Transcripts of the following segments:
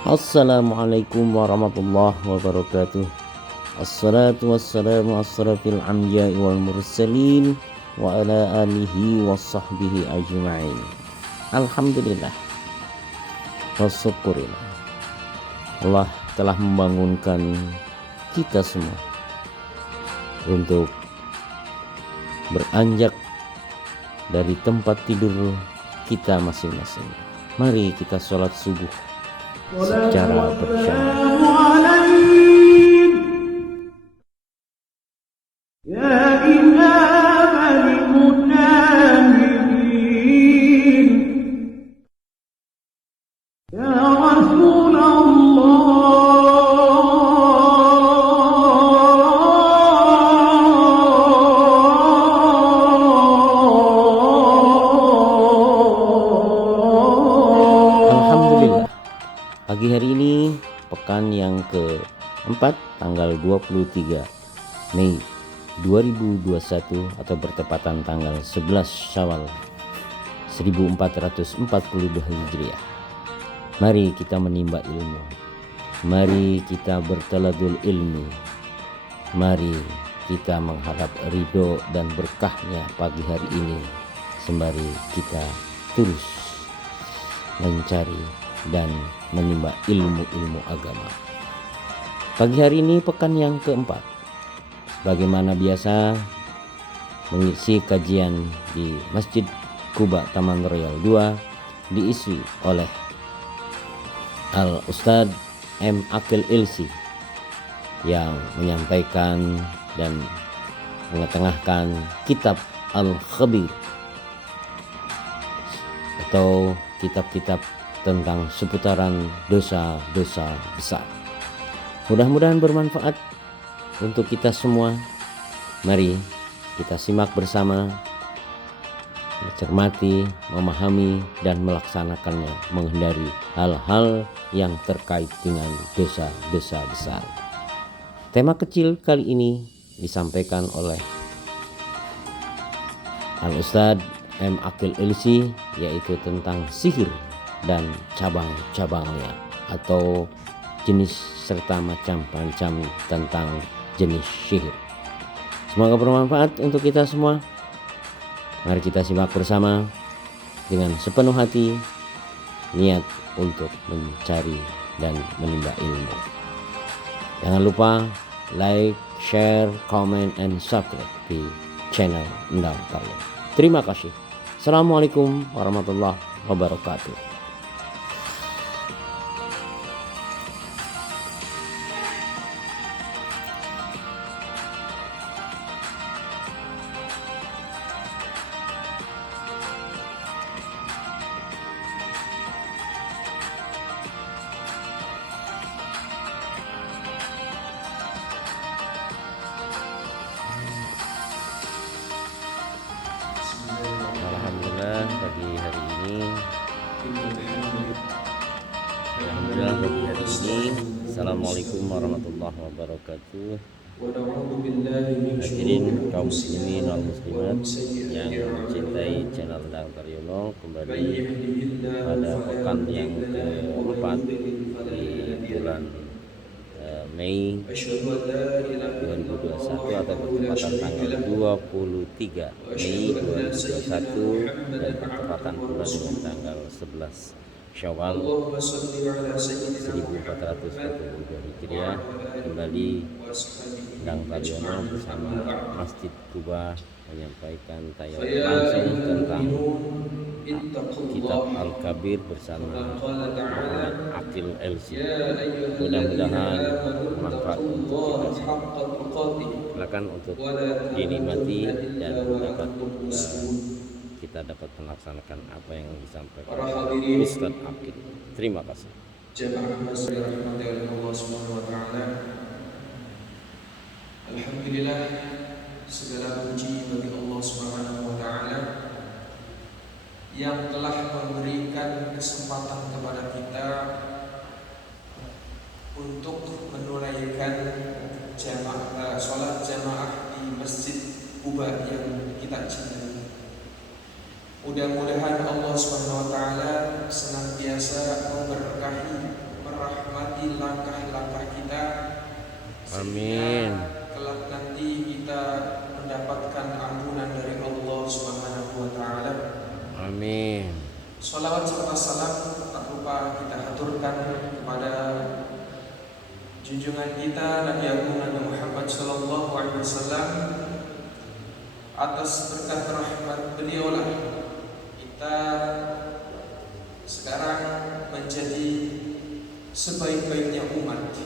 Assalamualaikum warahmatullahi wabarakatuh. Assalatu wassalamu asrafil anbiya'i wal mursalin wa ala alihi wa sahbihi ajma'in. Alhamdulillah wa syukurillah, Allah telah membangunkan kita semua untuk beranjak dari tempat tidur kita masing-masing. Mari kita sholat subuh secara bersama. Pagi hari ini pekan yang keempat, tanggal 23 Mei 2021 atau bertepatan tanggal 11 Syawal 1442 Hijriah. Mari kita menimba ilmu, mari kita bertaladul ilmi, mari kita menghadap ridho dan berkahnya pagi hari ini sembari kita terus mencari dan menimba ilmu-ilmu agama. Pagi hari ini pekan yang keempat, bagaimana biasa mengisi kajian di Masjid Kuba Taman Royal 2 diisi oleh Al-Ustadz M. Aqil Ilsi yang menyampaikan dan mengetengahkan kitab Al-Khabir atau kitab-kitab tentang seputaran dosa-dosa besar. Mudah-mudahan bermanfaat untuk kita semua. Mari kita simak bersama, mencermati, memahami, dan melaksanakannya, menghindari hal-hal yang terkait dengan dosa-dosa besar. Tema kecil kali ini disampaikan oleh Al-Ustadz M. Aqil Ilsi, yaitu tentang sihir dan cabang-cabangnya atau jenis serta macam-macam tentang jenis sihir. Semoga bermanfaat untuk kita semua. Mari kita simak bersama dengan sepenuh hati, niat untuk mencari dan menimba ilmu. Jangan lupa like, share, comment, and subscribe di channel Endang Tarion. Terima kasih. Assalamualaikum warahmatullahi wabarakatuh. Alhamdulillah pagi hari ini Assalamualaikum warahmatullahi wabarakatuh. Hadirin kaum muslimin wal muslimat yang mencintai channel Endang Taryono, kembali pada pekan yang keempat di bulan Mei 2021 atau bertepatan tanggal 23 Mei 2021 dan bertepatan pula dengan tanggal 11 Syawal 1442 Hijriah. Kembali Endang Taryono bersama Masjid Kuba menyampaikan tayangan langsung tentang kitab Al-Kabir bersama Muhammad Aqil Ilsi. Mudah-mudahan bermanfaat untuk kita semua. Silakan untuk dinikmati dan kita dapat melaksanakan apa yang disampaikan oleh Ustaz Aqil. Terima kasih. Alhamdulillah, segala puji bagi Allah Subhanahu wa taala yang telah memberikan kesempatan kepada kita untuk menunaikan sholat jamaah di Masjid Kuba yang kita cintai. Mudah-mudahan Allah Subhanahu wa taala senantiasa memberkahi, merahmati Amin. kelak nanti kita mendapatkan ampunan dari Allah Subhanahu wa taala. Amin. Shalawat serta salam tak lupa kita haturkan kepada junjungan kita Nabi Agung Nabi Muhammad sallallahu alaihi wasallam. Atas berkat rahmat beliaulah kita sekarang menjadi sebaik-baiknya umat.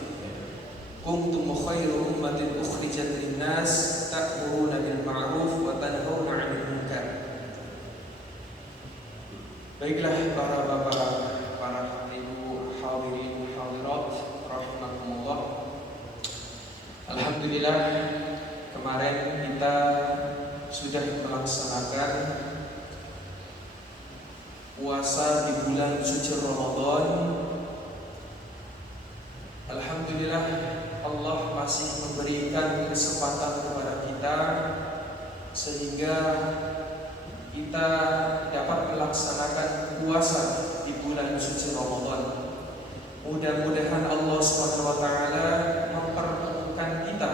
Kuntum khairu ummatin ukhrijat linnas ta'muruna bil ma'ruf wa tanhauna 'anil munkar. Baiklah para bapak, para ibu, hadirin hadirat rahimakumullah. Alhamdulillah kemarin kita sudah melaksanakan puasa di bulan suci Ramadan. Alhamdulillah Allah masih memberikan kesempatan kepada kita sehingga kita dapat melaksanakan puasa di bulan suci Ramadan. Mudah-mudahan Allah SWT mempertemukan kita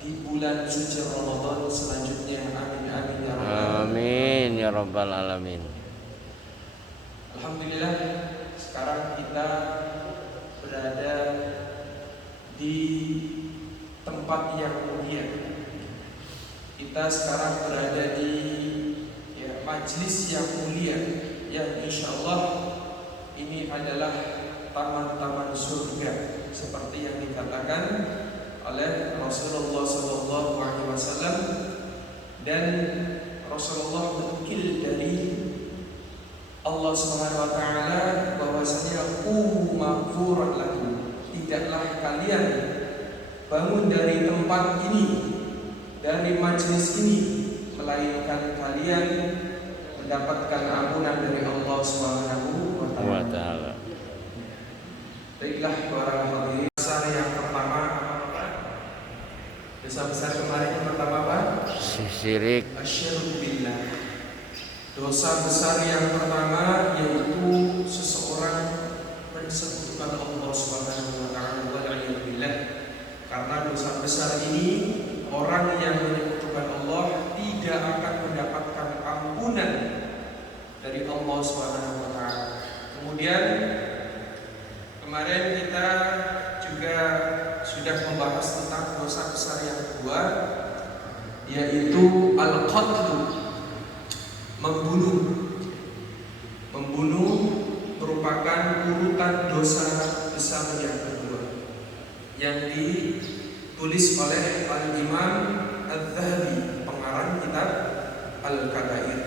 di bulan suci Ramadan selanjutnya. Amin amin ya rabbal alamin. Amin ya rabbal alamin. Alhamdulillah sekarang kita berada di tempat yang mulia. Kita sekarang berada di majlis yang mulia yang insyaallah ini adalah taman-taman surga seperti yang dikatakan oleh Rasulullah SAW, dan Rasulullah menukil dari Allah Subhanahu wa taala bahwasanya maghfuran lakum, tidaklah kalian bangun dari tempat ini, dari majlis ini, melainkan kalian mendapatkan ampunan dari Allah Subhanahu wa taala. Baiklah para hadirin, besar yang pertama apa? Dosa besar kemarin yang pertama apa? Syirik. Asyirku billah. Dosa besar yang pertama yaitu seseorang mensekutukan Allah Subhanahu wa taala wal a'yadu billah. Karena dosa besar ini orang yang menyekutukan Allah tidak akan mendapatkan ampunan dari Allah Subhanahu wa taala. Kemudian kemarin kita juga sudah membahas tentang dosa besar yang kedua, yaitu al-qatlu, membunuh. Membunuh merupakan urutan dosa besar yang kedua yang ditulis oleh Al-Imam Al-Zahabi, pengarang kitab Al-Kabair.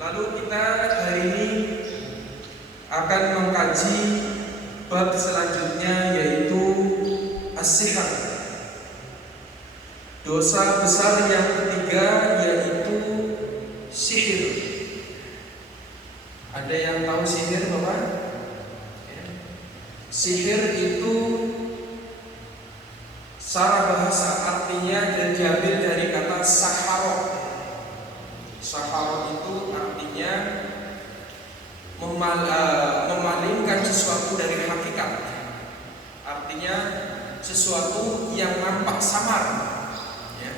Lalu kita hari ini akan mengkaji bab selanjutnya, yaitu as-sihar. Dosa besar yang ketiga yaitu sihir. Ada yang tahu sihir, Bapak? Sihir itu secara bahasa artinya diambil dari kata sahara. Sahara itu artinya memalingkan sesuatu dari hakikat. Artinya sesuatu yang nampak samar. Ya.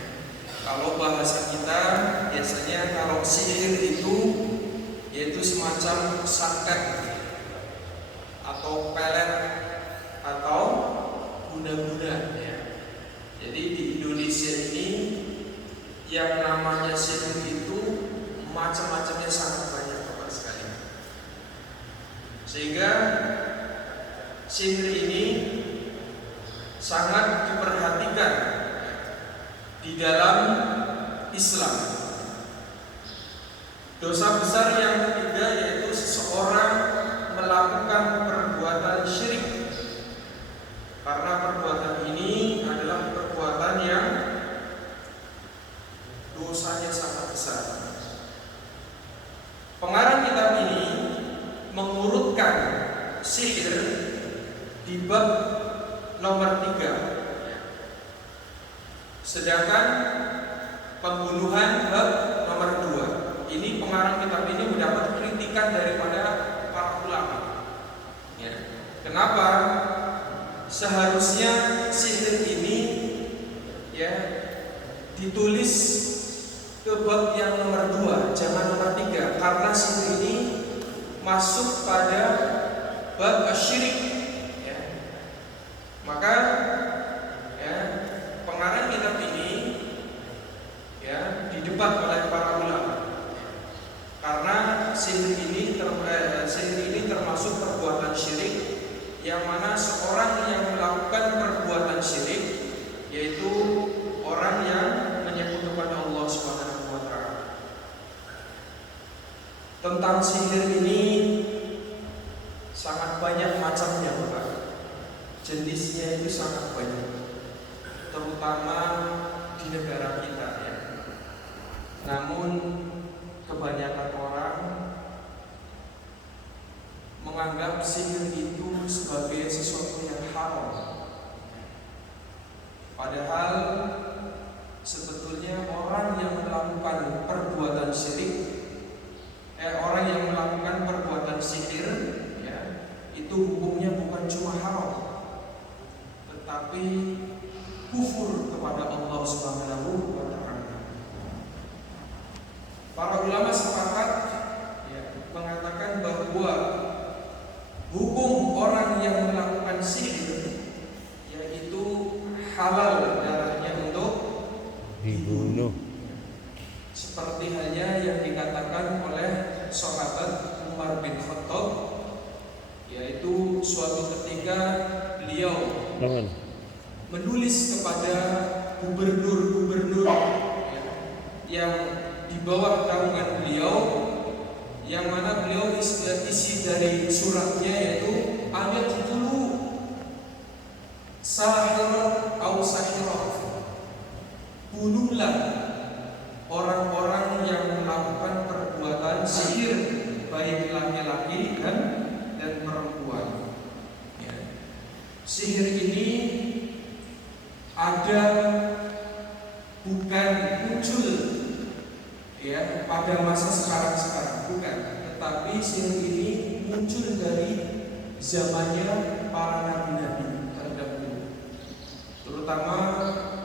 Kalau bahasa kita biasanya kalau sihir itu yaitu semacam santet atau pelet atau guna-guna. Ya. Jadi di Indonesia ini yang namanya sihir itu macam-macamnya sangat banyak Bapak sekalian. Sehingga sihir ini sangat diperhatikan di dalam Islam. Dosa besar yang ketiga yaitu seseorang melakukan perbuatan syirik. Karena perbuatan ini adalah perbuatan yang dosanya sangat besar. Pengarang kitab ini mengurutkan sihir di bab nomor 3, sedangkan pembunuhan bab nomor 2. Ini pengarang kitab ini mendapat kritikan daripada para ulama. Ya. Kenapa seharusnya sihir ini ya ditulis ke bab yang nomor 2, jangan nomor 3, karena sihir ini masuk pada bab syirik ya. Maka ya pengarang kitab ini ya didebat oleh para ulama karena sihir ini termasuk perbuatan syirik, yang mana seorang yang melakukan perbuatan syirik yaitu orang yang menyekutukan Allah Subhanahu wa taala. Tentang sihir ini sangat banyak macamnya, Bapak. Jenisnya itu sangat banyak, terutama di negara kita ya. Namun kebanyakan orang menganggap sihir itu sebagai sesuatu yang haram. Padahal sebetulnya orang yang melakukan perbuatan syirik, orang yang melakukan perbuatan sihir ya, itu hukumnya bukan cuma haram, tetapi kufur kepada Allah Subhanahu wa taala. Para ulama sepakat ya, mengatakan bahwa hukum orang yang melakukan sihir yaitu halal darahnya untuk dibunuh. Seperti halnya yang dikatakan oleh sahabat Umar bin Khattab, yaitu suatu ketika beliau menulis kepada gubernur-gubernur yang di bawah naungan beliau, yang mana beliau isi dari suratnya yaitu ayat dulu sahir atau sahirat, bunuhlah orang-orang yang melakukan perbuatan sihir, baik laki-laki dan perempuan ya. Sihir ini ada bukan muncul ya pada masa sekarang bukan, tetapi sihir ini muncul dari zamannya para nabi-nabi terdahulu, terutama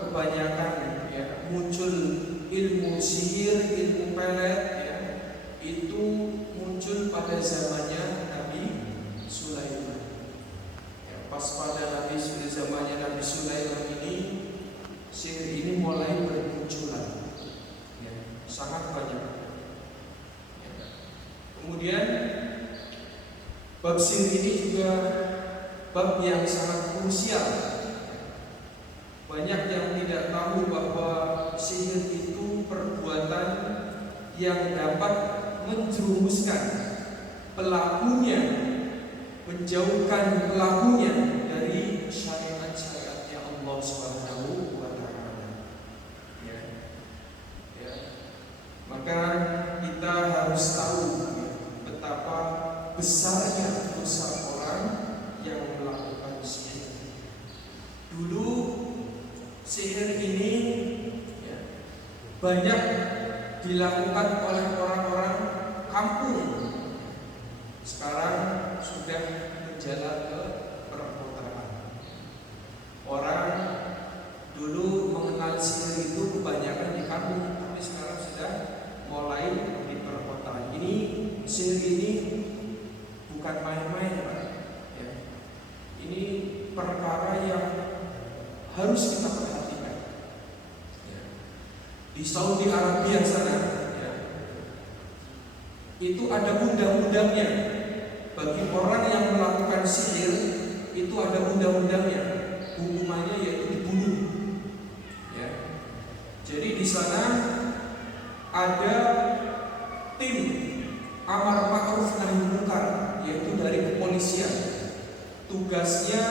kebanyakan ya muncul ilmu sihir, ilmu pelet ya, itu muncul pada zamannya Nabi Sulaiman ya, pas pada zamannya Nabi Sulaiman ini sihir ini mulai bermunculan ya, sangat banyak ya. Kemudian bab sihir ini juga bab yang sangat krusial. Banyak yang tidak tahu bahwa sihir itu perbuatan yang dapat menjerumuskan pelakunya, menjauhkan pelakunya dari syariat-syariatnya Allah Subhanahu wa taala. Ya. Ya. Maka kita harus tahu betapa besarnya dosa orang yang melakukan sihir. Dulu sihir ini ya, banyak dilakukan oleh orang-orang kampung. Sekarang sudah menjalar ke perkotaan. Orang dulu mengenal sihir itu kebanyakan di kampung, tapi sekarang sudah mulai di perkotaan. Ini sihir ini bukan main-main, Pak. Ya. Ini perkara yang harus kita perhatikan. Ya. Di Saudi Arabia sana, ya, itu ada undang-undangnya. Bagi orang yang melakukan sihir, itu ada undang-undangnya. Hukumannya yaitu dibunuh. Ya. Jadi di sana ada tim amar ma'ruf nahi munkar, yaitu dari kepolisian. Tugasnya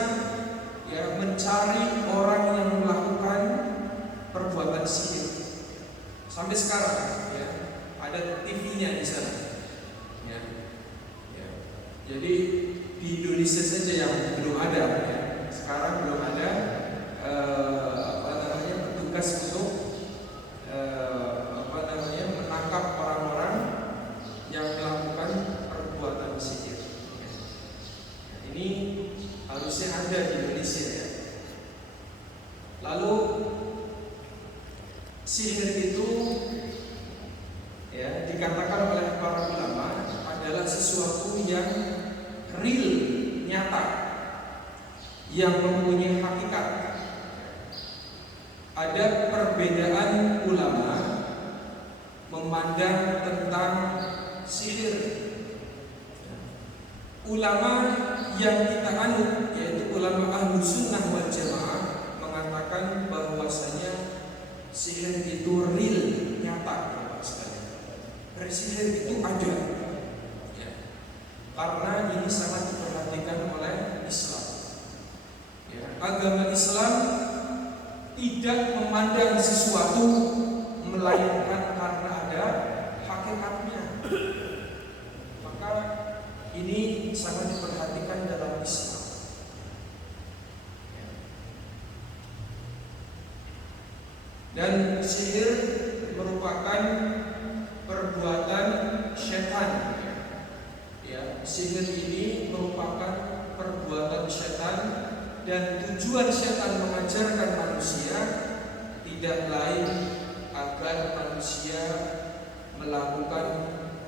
ya mencari orang yang melakukan perbuatan sihir. Sampai sekarang ya ada TV-nya di sana. Ya. Ya. Jadi di Indonesia saja yang belum ada ya. Sekarang belum ada petugas untuk menangkap orang-orang yang melakukan perbuatan sihir. Ya. Ini harus masih ada di Indonesia ya. Lalu sihir itu ya dikatakan oleh para ulama adalah sesuatu yang real, nyata, yang mempunyai hakikat. Ada perbedaan ulama memandang tentang sihir. Ulama yang kita anut, yaitu ulama Ahlus Sunnah wal Jamaah, mengatakan bahwasanya sihir itu real, nyata, Bapak sekalian. Sihir itu ada, ya. Karena ini sangat diperhatikan oleh Islam. Ya. Agama Islam tidak memandang sesuatu melainkan karena ada hakikatnya. Maka ini sangat diperhatikan dalam Islam. Dan sihir merupakan perbuatan setan. Ya, sihir ini merupakan perbuatan setan, dan tujuan setan mengajarkan manusia tidak lain agar manusia melakukan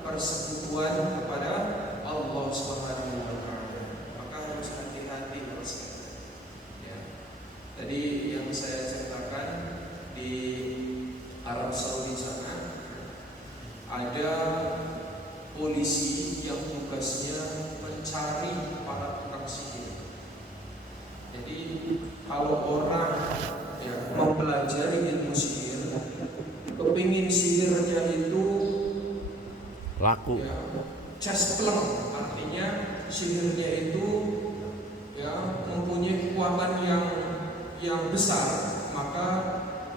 persekutuan kepada Allah Subhanahu wa taala. Maka harus hati-hati ya. Tadi yang saya ceritakan di Arab Saudi sana ada polisi yang tugasnya mencari para tukang sihir. Jadi kalau orang ya, mempelajari ilmu sihir, kepingin sihirnya itu laku, ya, jaspleng, artinya sihirnya itu ya mempunyai kekuatan yang besar, maka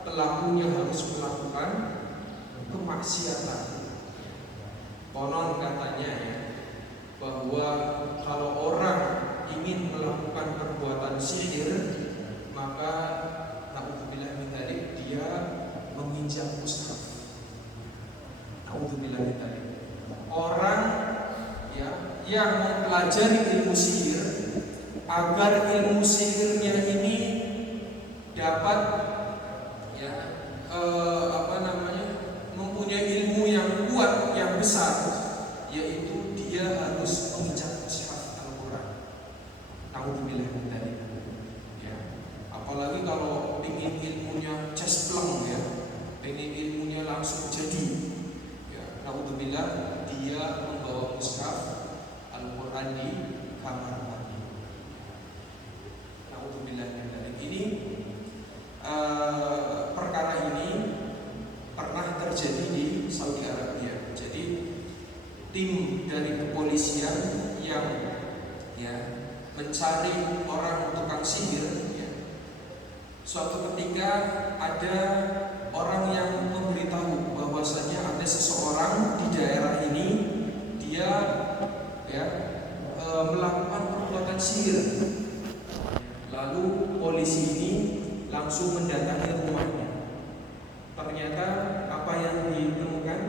pelakunya harus melakukan kemaksiatan. Konon katanya ya, bahwa kalau orang ingin melakukan perbuatan sihir, maka naudzubillah min dzalik, dia menginjak mushaf. Naudzubillah min dzalik. Orang ya yang mempelajari ilmu sihir, agar ilmu sihirnya ini dapat ya mempunyai ilmu yang kuat, yang besar, yaitu dia harus menginjak mushaf Al-Quran. Naudzubillah min dzalik. Ya. Apalagi kalau ingin ilmunya jaspleng ya, ingin ilmunya langsung jadi, ya, naudzubillah, dia membawa mushaf Al-Quran di kamar mandi. Naudzubillah min dzalik. Ini perkara ini pernah terjadi di Saudi Arabia. Jadi tim dari kepolisian yang ya mencari orang tukang sihir ya, suatu ketika ada orang yang memberitahu bahwasanya ada seseorang di daerah ini, dia ya melakukan perbuatan sihir. Lalu polisi ini langsung mendatangi rumahnya. Ternyata apa yang ditemukan,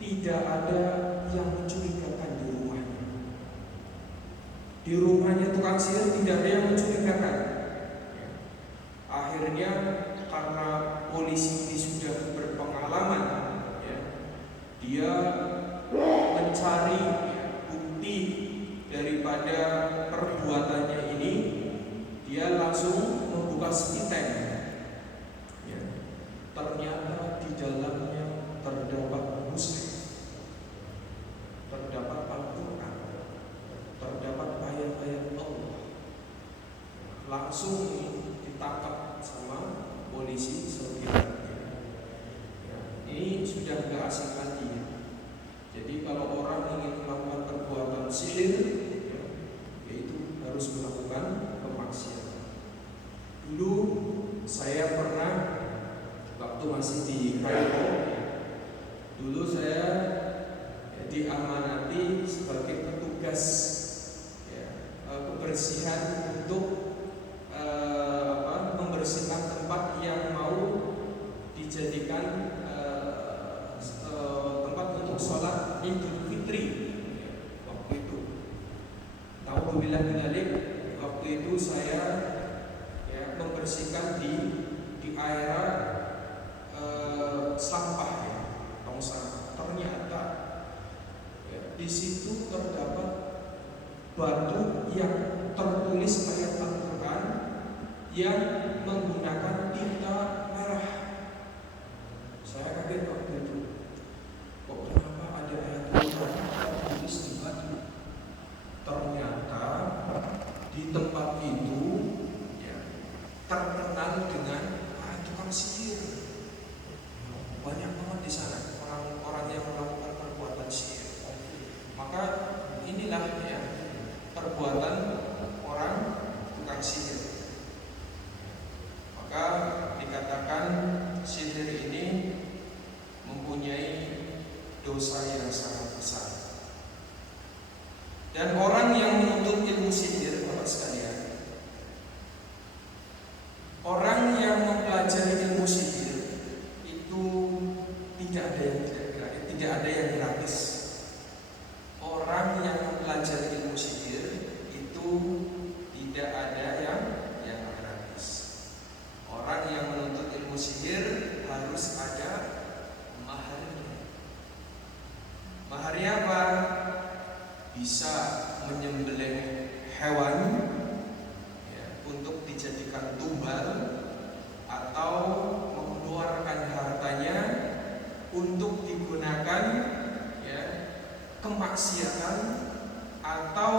tidak ada yang mencurigakan di rumahnya. Di rumahnya tukang sihir tidak ada yang mencurigakan. Akhirnya karena polisi ini sudah berpengalaman, ya, dia mencari bukti daripada perbuatannya ini. Dia langsung membuka spiteng. Ya. Ternyata di dalamnya terdapat mushaf, terdapat Al-Quran, terdapat ayat-ayat Allah. Langsung ditangkap sama polisi Saudi Arabia. Ya. Ini sudah gak asing lagi ya. Jadi kalau orang ingin melakukan perbuatan sihir, ya, yaitu harus melakukan kemaksiatan. Dulu saya pernah waktu masih di Kairo, dulu saya diamanati sebagai petugas ya, kebersihan untuk membersihkan tempat yang mau dijadikan tempat untuk sholat Idul Fitri ya, waktu itu. Naudzubillah min dzalik, Waktu itu saya membersihkan di area sampah ya, tong sampah. Ternyata di situ terdapat batu yang tertulis ayat Al-Quran yang menggunakan tinta merah. Saya kaget waktu itu. Kok kenapa ada ayat Al-Quran tertulis di batu? Ternyata di tempat itu terkenal dengan tukang sihir. Banyak banget di sana orang-orang yang melakukan perbuatan sihir. Maka inilah perbuatan orang tukang sihir. Maka dikatakan sihir ini mempunyai dosa yang sangat besar. Dan orang yang menuntut ilmu sihir, Bapak sekalian, orang yang mempelajari ilmu sihir itu tidak ada yang gratis. Orang yang mempelajari ilmu sihir itu tidak ada yang gratis. Orang yang menuntut ilmu sihir harus ada maharnya. Maharnya apa? Bisa menyembelih hewan untuk dijadikan tumbal, atau mengeluarkan hartanya untuk digunakan kemaksiatan, atau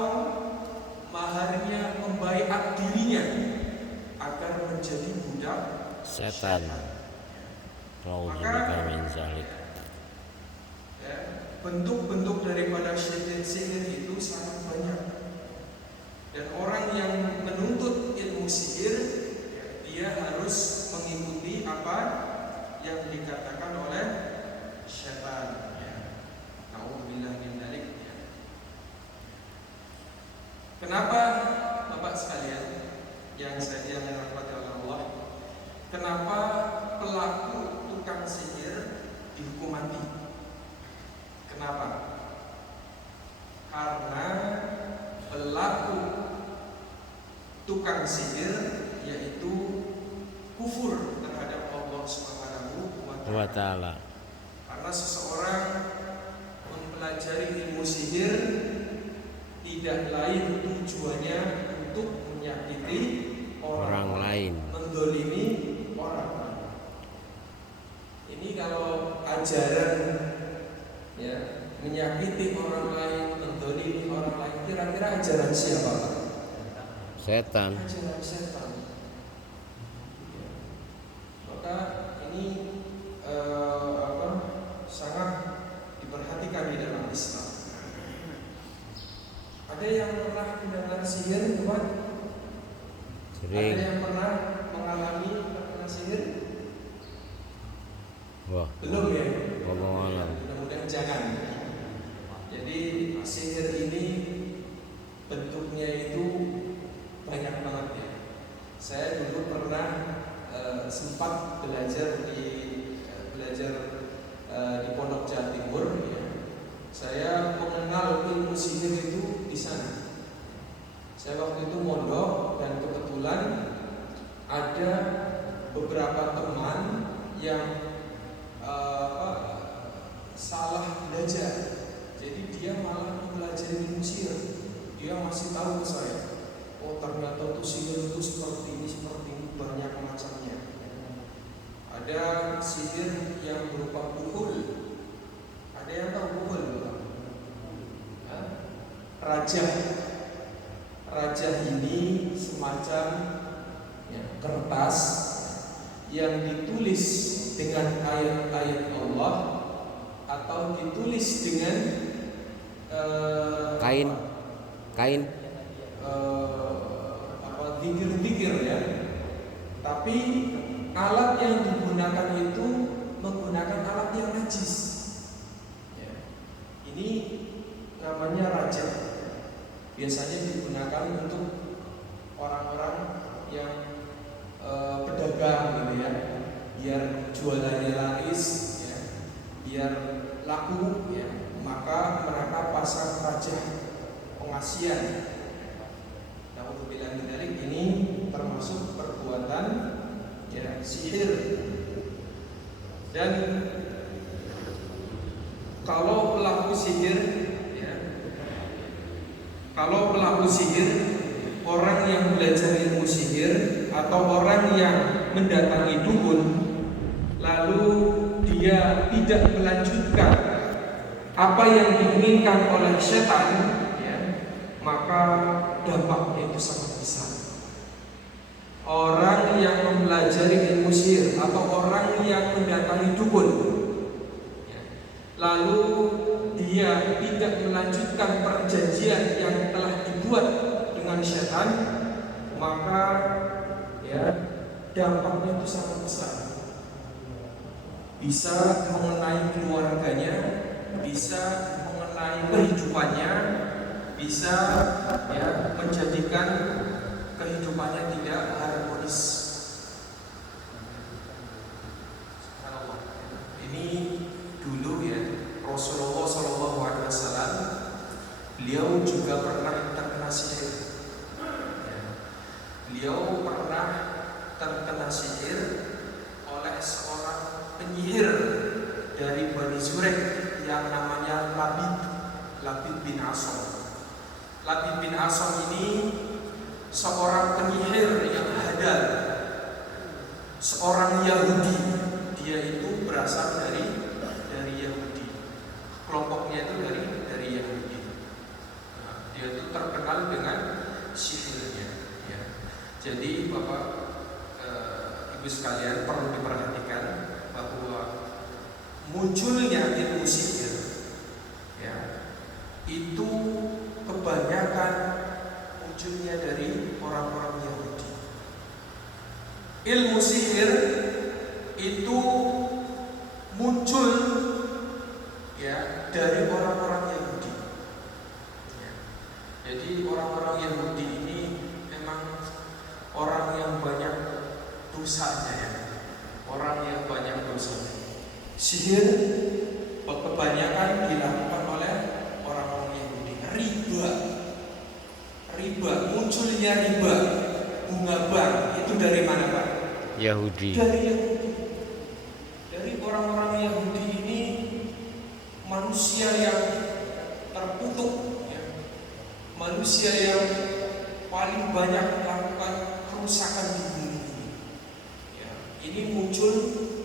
maharnya membaiat dirinya agar menjadi budak setan. Bentuk-bentuk daripada sihir itu sangat banyak. Dan orang yang menuntut ilmu sihir, dia harus mengikuti apa yang dikatakan oleh setan. Nauzubillah min dzalik. Kenapa Bapak sekalian yang saya dirahmati oleh Allah? Kenapa pelaku tukang sihir dihukum mati? Kenapa? Karena pelaku tukang sihir yaitu kufur terhadap Allah Subhanahu wa Ta'ala. Karena seseorang mempelajari ilmu sihir tidak lain tujuannya untuk menyakiti orang lain, mendolimi orang lain. Ini kalau ajaran menyakiti orang lain, mendolimi orang lain, kira-kira ajaran siapa? Setan. Ajaran setan. Maka ini sangat diperhatikan di dalam Islam. Ada yang pernah mendengar sihir, teman? Sering. Ada yang pernah mengalami terkena sihir? Wah. Belum ya? Mudah-mudahan jangan. Jadi sihir ini bentuknya itu banyak banget ya. Saya dulu pernah sempat belajar di Pondok Jawa Timur ya. Saya mengenal ilmu sihir itu di sana. Saya waktu itu mondok dan kebetulan ada beberapa teman yang salah belajar. Jadi dia malah mempelajari ilmu sihir. Dia masih tahu ke saya, oh ternyata tuh sihir itu seperti ini, banyak macamnya. Ada sihir yang berupa puhul. Ada yang tahu puhul? Rajah ini semacam kertas yang ditulis dengan ayat-ayat Allah atau ditulis dengan kain zikir-zikir ya. Tapi alat yang digunakan itu menggunakan alat yang najis. Ini namanya rajah. Biasanya digunakan untuk orang-orang yang pedagang gitu ya, biar jualannya laris ya, biar laku ya, maka mereka pasang rajah pengasian. Naudzubillah min dzalik, ini termasuk perbuatan ya sihir. Dan kalau pelaku sihir ya, kalau pelaku sihir, orang yang belajar ilmu sihir atau orang yang mendatangi dukun, lalu dia tidak melanjutkan apa yang diinginkan oleh setan, ya, maka dampaknya itu sangat besar. Orang yang mempelajari ilmu sihir atau orang yang mendatangi dukun, ya, lalu dia tidak melanjutkan perjanjian yang telah dibuat dengan setan, maka ya dampaknya itu sangat besar. Bisa mengenai keluarganya, bisa mengenai kehidupannya, bisa ya menjadikan kehidupannya tidak harmonis. Ini dulu ya Rasulullah SAW, beliau juga pernah terkena sihir. Beliau pernah terkena sihir oleh seorang penyihir dari Bani Zurek yang namanya Labid bin Asom. Labid bin Asom ini seorang penyihir yang hadal, seorang Yahudi. Dia itu berasal dari Yahudi. Kelompoknya itu dari Yahudi. Nah, dia itu terkenal dengan sihirnya. Ya. Jadi Bapak Ibu sekalian perlu diperhatikan bahwa munculnya ilmu sihir ya, itu kebanyakan munculnya dari orang-orang Yahudi. Ilmu sihir itu muncul ya dari orang-orang Yahudi. Ya. Jadi orang-orang Yahudi ini memang orang yang banyak dosanya ya, orang yang banyak dosanya. Sihir kebanyakan dilakukan oleh orang-orang Yahudi. Riba, munculnya riba, bunga bank itu dari mana Pak? Yahudi. Dari Yahudi. Dari orang-orang Yahudi ini manusia yang terkutuk, ya. Manusia yang paling banyak melakukan kerusakan di bumi ini. Ya, ini muncul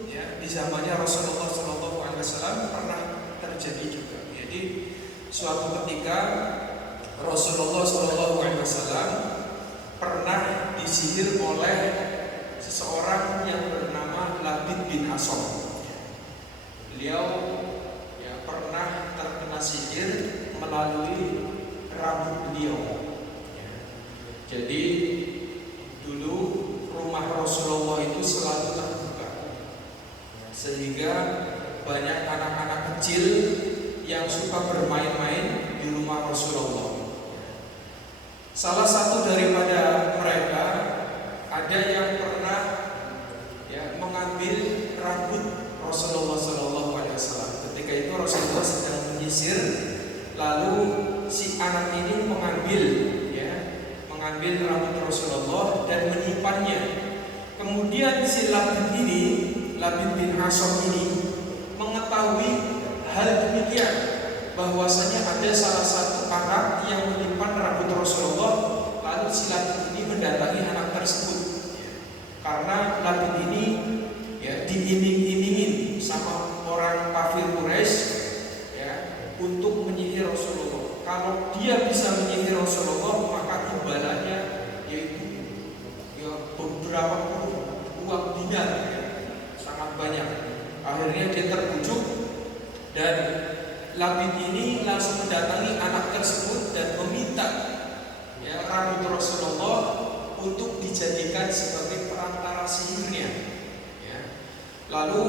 ya di zamannya Rasulullah SAW pernah terjadi juga. Jadi suatu ketika Rasulullah SAW pernah disihir oleh seseorang yang bernama Labid bin Asom. Beliau ya pernah terkena sihir melalui rambut beliau. Ya. Jadi dulu rumah Rasulullah itu selalu terbuka, sehingga banyak anak-anak kecil yang suka bermain-main di rumah Rasulullah. Salah satu daripada mereka ada yang pernah ya mengambil rambut Rasulullah SAW. Ketika itu Rasulullah sedang menyisir, lalu si anak ini mengambil rambut Rasulullah dan menyimpannya. Kemudian si Labid bin Asom ini mengetahui hal demikian, bahwasanya ada salah satu anak yang menyimpan rambut Rasulullah, lalu si Labid ini mendatangi anak tersebut. Karena Labid ini ya diiming-imingin sama orang kafir Quraisy ya untuk menyihir Rasulullah. Kalau dia bisa menyihir Rasulullah, maka imbalannya yaitu ya beberapa puluh uang dinar ya, sangat banyak. Akhirnya dia terbujuk dan Labid ini langsung mendatangi anak tersebut dan meminta ya rambut Rasulullah untuk dijadikan sebagai perantara sihirnya. Ya. Lalu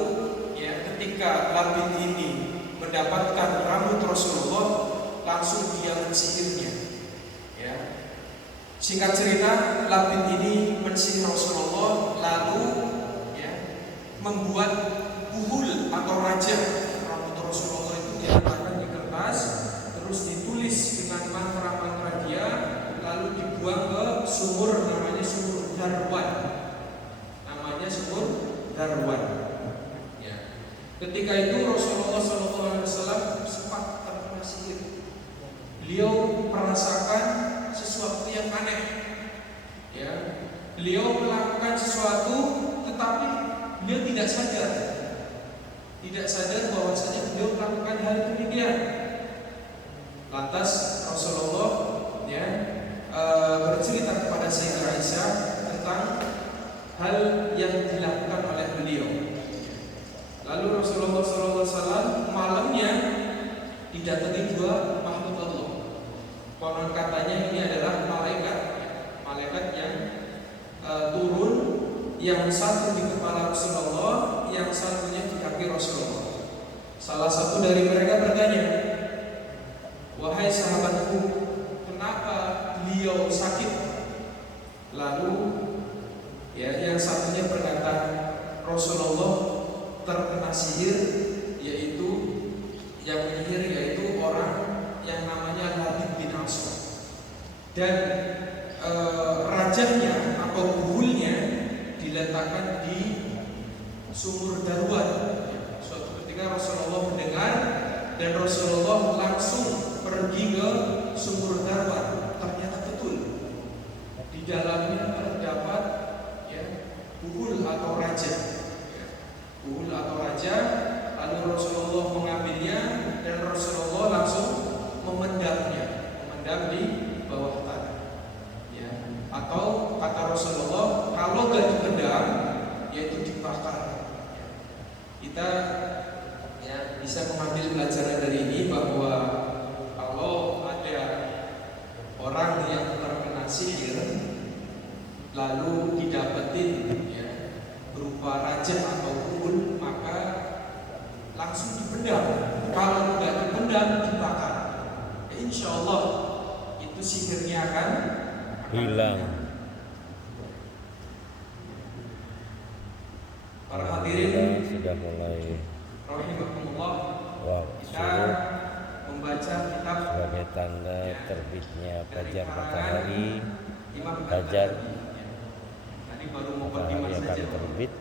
ya ketika Labid ini mendapatkan rambut Rasulullah, langsung dia mensihirnya. Ya. Singkat cerita, Labid ini mensihir Rasulullah, lalu ya membuat buhul atau raja rambut Rasulullah itu diletakkan di kertas, terus ditulis dengan mantra-mantra dia, lalu dibuang ke Ketika itu Rasulullah SAW sempat terkena sihir. Beliau merasakan sesuatu yang aneh. Ya, beliau melakukan sesuatu, tetapi beliau tidak sadar bahwasanya beliau melakukan hal demikian. Lantas Rasulullah bercerita kepada Sayyidah Aisyah tentang hal yang dilakukan oleh beliau. Lalu Rasulullah SAW malamnya didatangi dua makhluk Allah. Konon katanya ini adalah malaikat yang turun, yang satu di kepala Rasulullah, yang satunya di kaki Rasulullah. Salah satu dari mereka bertanya, "Wahai sahabatku, kenapa beliau sakit?" Lalu yang satunya berkata, "Rasulullah terkena sihir, yaitu yang menyihir yaitu orang yang namanya Labid bin Aswad, dan rajahnya atau buhulnya diletakkan di sumur Darwan." Suatu ketika Rasulullah mendengar dan Rasulullah langsung pergi ke sumur Darwan. Ternyata betul di dalamnya terdapat buhul atau raja. Lalu Rasulullah mengambilnya dan Rasulullah langsung memendam di bawah tanah. Atau kata Rasulullah, kalau gak dipendam, yaitu dibakar. Kita bisa mengambil pelajaran dari ini bahwa kalau ada orang yang terkena sihir lalu didapetin berupa raja atau buhul, maka langsung dipendam. Kalau tidak dipendam, dibakar. Insya Allah itu sihirnya akan hilang. Para hadirin sudah mulai rahimakumullah, kita membaca kitab sebagai tanda terbitnya fajar matahari. Imam Fajar Tadi baru mau matahari akan saja. terbit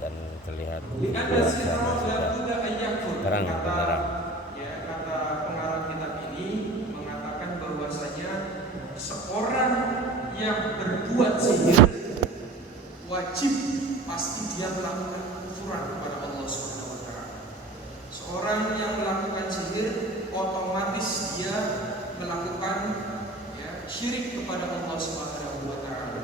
dan terlihat Karena suasana sudah terang benderang. Kata pengarang kitab ini mengatakan bahwasanya seorang yang berbuat sihir wajib pasti dia melakukan kufuran kepada Allah Subhanahu wa taala. Seorang yang melakukan sihir otomatis dia melakukan syirik kepada Allah Subhanahu wa taala.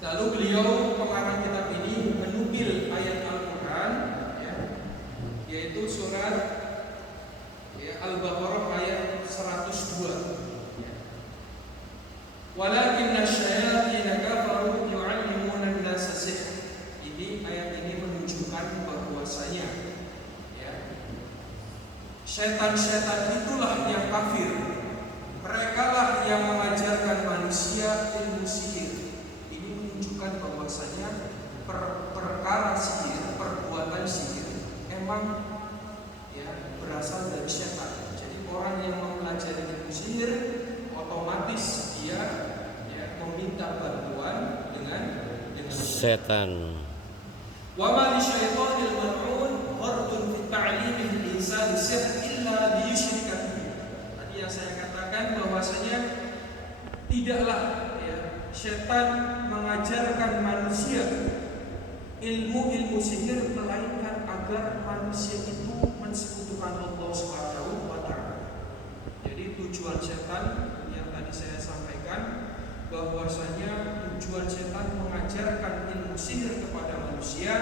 Lalu beliau pengarang kitab ini menukil ayat Al-Qur'an yaitu surat Al-Baqarah ayat 102. Walakinna syayatin kafaru yu'allimuna an-nasa sihr. Ini ayat ini menunjukkan bahwasanya setan-setan itulah yang kafir. Mereka lah yang mengajarkan manusia ilmu sihir. Ini menunjukkan bahwasanya perkara sihir, perbuatan sihir emang berasal dari setan. Jadi orang yang mempelajari ilmu sihir otomatis dia meminta bantuan dengan setan. Wa ma li syaitanil mal'un ghardun fi ta'limil insani sihr illa liyushrika bihi. Tadi yang saya katakan bahwasanya tidaklah setan mengajarkan manusia ilmu sihir melainkan agar manusia itu mensekutukan Allah Subhanahu wa taala. Jadi tujuan setan yang tadi saya sampaikan bahwasanya tujuan setan mengajarkan ilmu sihir kepada manusia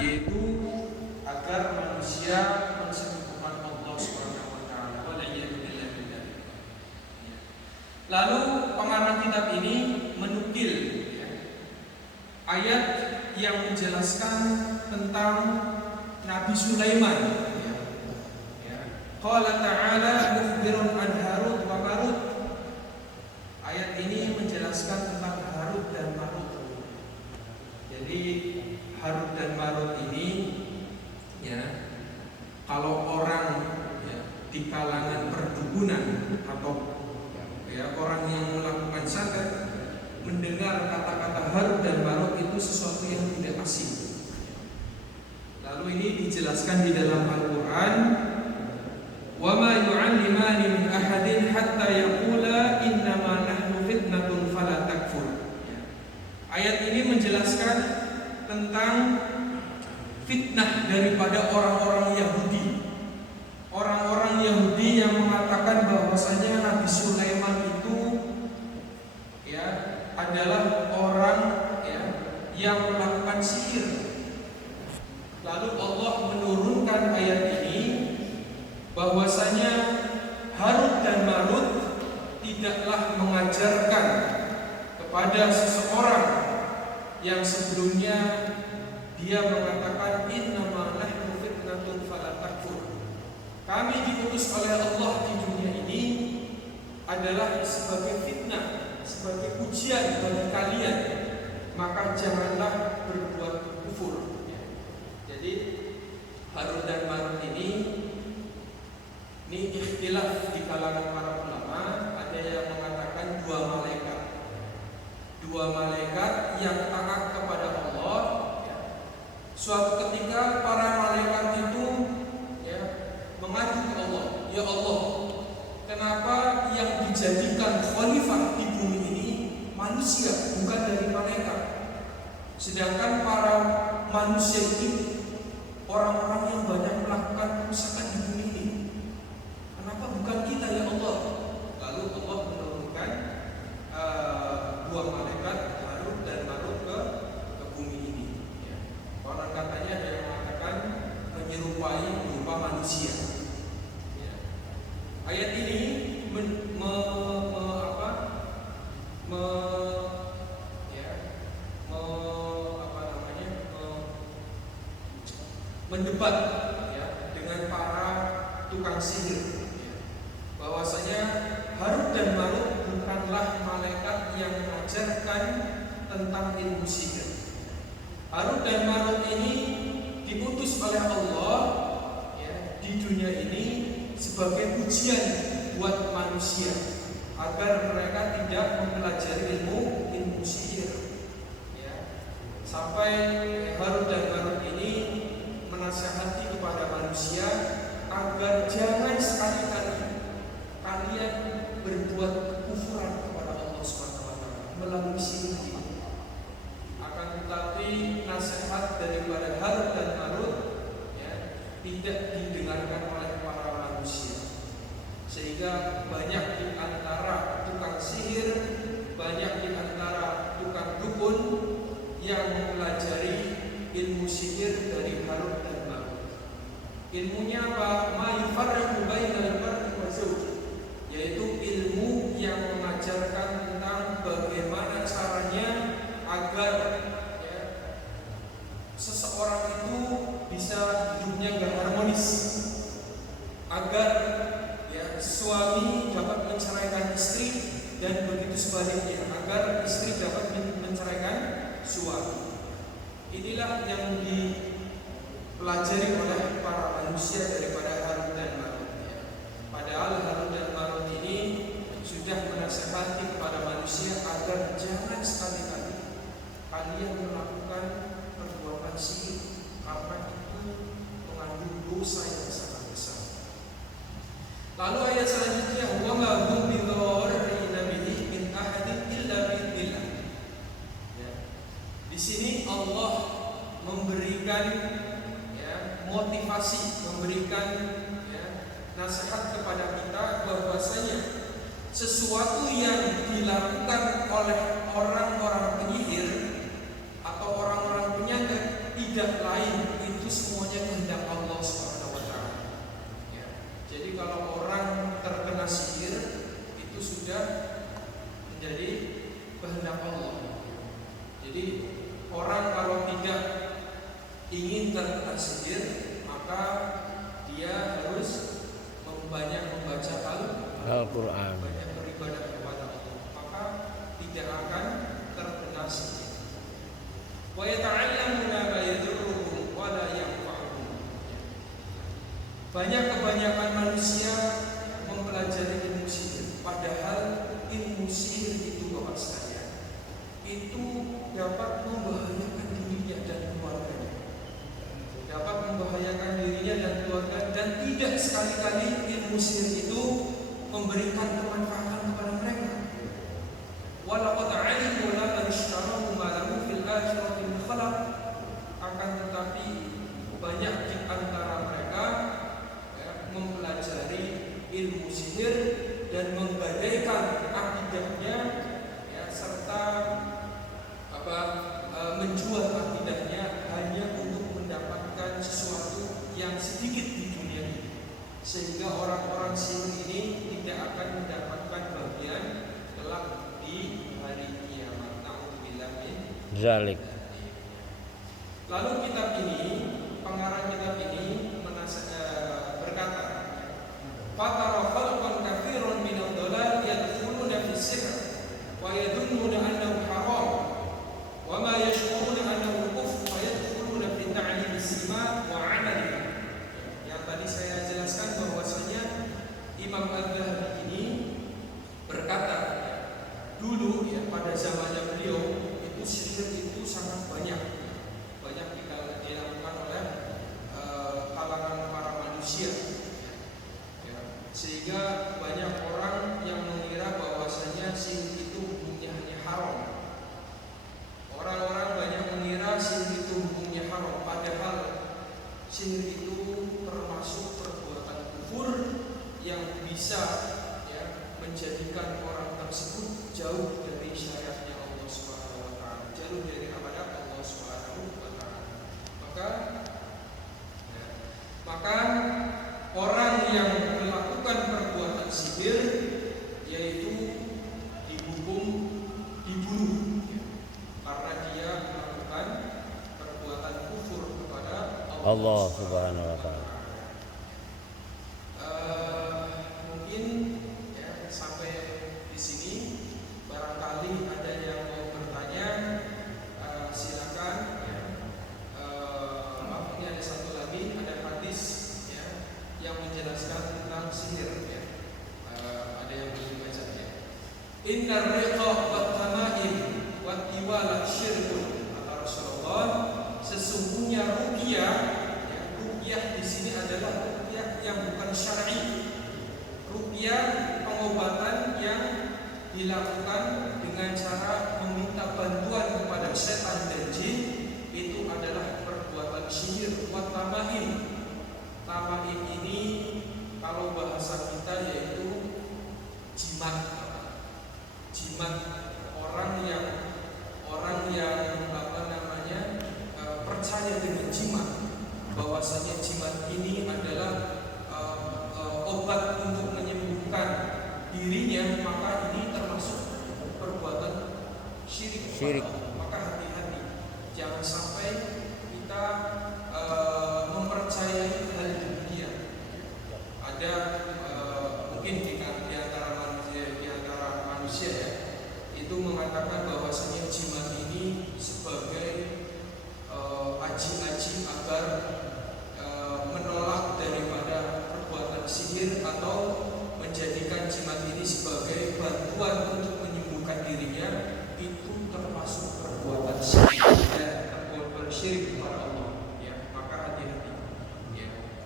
yaitu agar manusia mensekutukan Allah Subhanahu wa taala. Lalu pengarang kitab ini menukil ayat yang menjelaskan tentang Nabi Sulaiman. Qala ta'ala mukhbirun an Harut wa Marut. Ayat ini menjelaskan tentang Harut dan Marut. Jadi Harut dan Marut ini kalau orang di kalangan perdukunan atau orang yang melakukan zakat mendengar kata-kata Harut dan Marut itu sesuatu yang tidak asing. Lalu Lalu ini dijelaskan di dalam Al-Quran, wa ma yu'allimani min ahadin hatta yaqula innama nahnu fitnatun fala takfur. Ayat ini menjelaskan tentang fitnah daripada orang-orang Yahudi. Orang-orang Yahudi yang mengatakan bahwasanya Nabi Sulaiman itu adalah orang yang melakukan sihir. Lalu Allah menurunkan ayat ini bahwasanya Harut dan Marut tidaklah mengajarkan kepada seseorang yang sebelumnya dia mengatakan innama nahnu fitnatun fala takfur. Kami diutus oleh Allah di dunia ini adalah sebagai fitnah, sebagai ujian bagi kalian, maka janganlah berbuat kufur. Jadi Harut dan Marut ini ikhtilaf di kalangan para ulama. Ada yang mengatakan dua malaikat yang taat kepada Allah. Suatu ketika para malaikat itu mengadu ke Allah, ya Allah, kenapa yang dijadikan khalifah di bumi ini manusia bukan dari malaikat, sedangkan para manusia ini orang-orang yang banyak melakukan kerusakan di bumi ini, kenapa bukan kita ya Allah? Lalu Allah menurunkan dua malaikat Harut dan Marut ke bumi ini. Orang katanya ada yang mengatakan menyerupai berupa manusia. Ayat ini mendebat dengan para tukang sihir bahwasanya Harut dan Marut bukanlah malaikat yang mengajarkan tentang ilmu sihir. Harut dan Marut ini diutus oleh Allah di dunia ini sebagai ujian buat manusia agar mereka tidak mempelajari ilmu sihir. Sampai Harut dan Marut ini menasihati kepada manusia agar jangan sekali-kali kalian berbuat kekufuran kepada Allah SWT melalui sihir ini. Akan tetapi nasihat daripada Harut dan Marut tidak didengarkan oleh para manusia, sehingga banyak di antara tukang sihir, banyak di antara tukang dukun yang mempelajari ilmu sihir dari Harut dan Marut. Ilmunya apa? Ma yufarriqu bainal mar'i wa zawji, yaitu ilmu yang mengajarkan tentang bagaimana caranya agar seseorang itu bisa hidupnya gak harmonis, agar suami dapat menceraikan istri dan begitu sebaliknya, agar istri dapat menceraikan suami. Inilah yang dipelajari oleh para manusia daripada Harut dan Marut. Padahal Harut dan Marut ini sudah menasihati kepada manusia agar jangan sekali-kali kalian melakukan perbuatan sihir, karena itu mengandung dosa yang sangat besar. Lalu ayat selanjutnya, wa ma hum bidarrina bihi min ahadin illa bi'idznillah. Di sini Allah memberikan motivasi, memberikan nasihat kepada kita bahwasanya sesuatu yang dilakukan oleh orang-orang penyihir atau orang-orang penyantet tidak lain itu semuanya kehendak Allah SWT. Jadi kalau orang terkena sihir itu sudah menjadi kehendak Allah. Jadi orang kalau tidak ingin terkena sihir, maka dia harus banyak membaca Al-Quran, banyak beribadah kepada Allah, maka tidak akan terkena sihir. Wa yata'allamuna ma yadurruhum wa la yanfa'uhum. Banyak kebanyakan manusia mempelajari ilmu sihir, padahal ilmu sihir itu Bapak sekalian itu dapat membahayakan dirinya dan keluarganya, dapat keluarga, dan tidak sekali-kali ilmu sihir itu memberikan kemanfaatan kepada mereka. Walaqad 'alimu laman ishtarahu ma lahu fil akhirati min khalaq. Akan tetapi banyak di antara mereka mempelajari ilmu sihir dan menggadaikan akidahnya, serta menjual akidahnya hanya untuk mendapatkan sesuatu yang sedikit di dunia ini, sehingga orang-orang sihir ini tidak akan mendapatkan bagian kelak di hari kiamat. Na'udzubillah min dzalik. Lalu kitab ini, pengarang kitab ini berkata, "Fatara khalqan katsiran min ad-dhalal yadkhuluna fi as-sihr wa yadunnuna annahu haram wa ma yashkuruna annahu kufr wa yadkhuluna fi ta'lim as-sima wa 'amaliha." Yang tadi saya jelaskan bahwasanya Imam Al-Dhahabi ini berkata, dulu pada zamannya beliau itu sihir itu sangat banyak dilakukan oleh kalangan para manusia, sehingga banyak orang yang mengira bahwasanya sihir itu hukumnya hanya haram. Orang-orang banyak mengira sihir itu hukumnya haram, padahal sihir itu termasuk perbuatan kufur yang bisa menjadikan orang tersebut jauh dari syariatnya Allah Subhanahu wa taala, jauh dari amanat Allah Subhanahu wa taala. Maka orang yang melakukan perbuatan sihir yaitu dihukum dibunuh, karena dia melakukan perbuatan kufur kepada Allah Subhanahu wa taala. Mungkin sampai di sini, barangkali ada yang mau bertanya, silakan. Ini ada satu lagi, ada hadis yang menjelaskan tentang sihir. Ada yang boleh baca ya. Innar riqa wat tamaim wat tiwala syirkun. Kata Rasulullah, sesungguhnya ruqyah, ruqyah di sini adalah ruqyah yang bukan syar'i. Ruqyah pengobatan yang dilakukan dengan cara meminta bantuan kepada setan dan jin, itu adalah perbuatan sihir. Wa tamaim, tamaim ini kalau bahasa kita yaitu jimat. Jimat orang yang percaya dengan jimat, bahwasanya jimat ini adalah obat untuk menyembuhkan dirinya, maka ini termasuk perbuatan syirik. Maka hati-hati, jangan sampai kita mempercayai hal demikian. Ada mungkin di antara manusia itu mengatakan bahwasanya jimat ini sebagai aji-aji agar menolak daripada perbuatan sihir, atau menjadikan jimat ini sebagai bantuan untuk menyembuhkan dirinya. Itu termasuk perbuatan syirik dan perbuatan syirik kepada Allah. Maka hati-hati,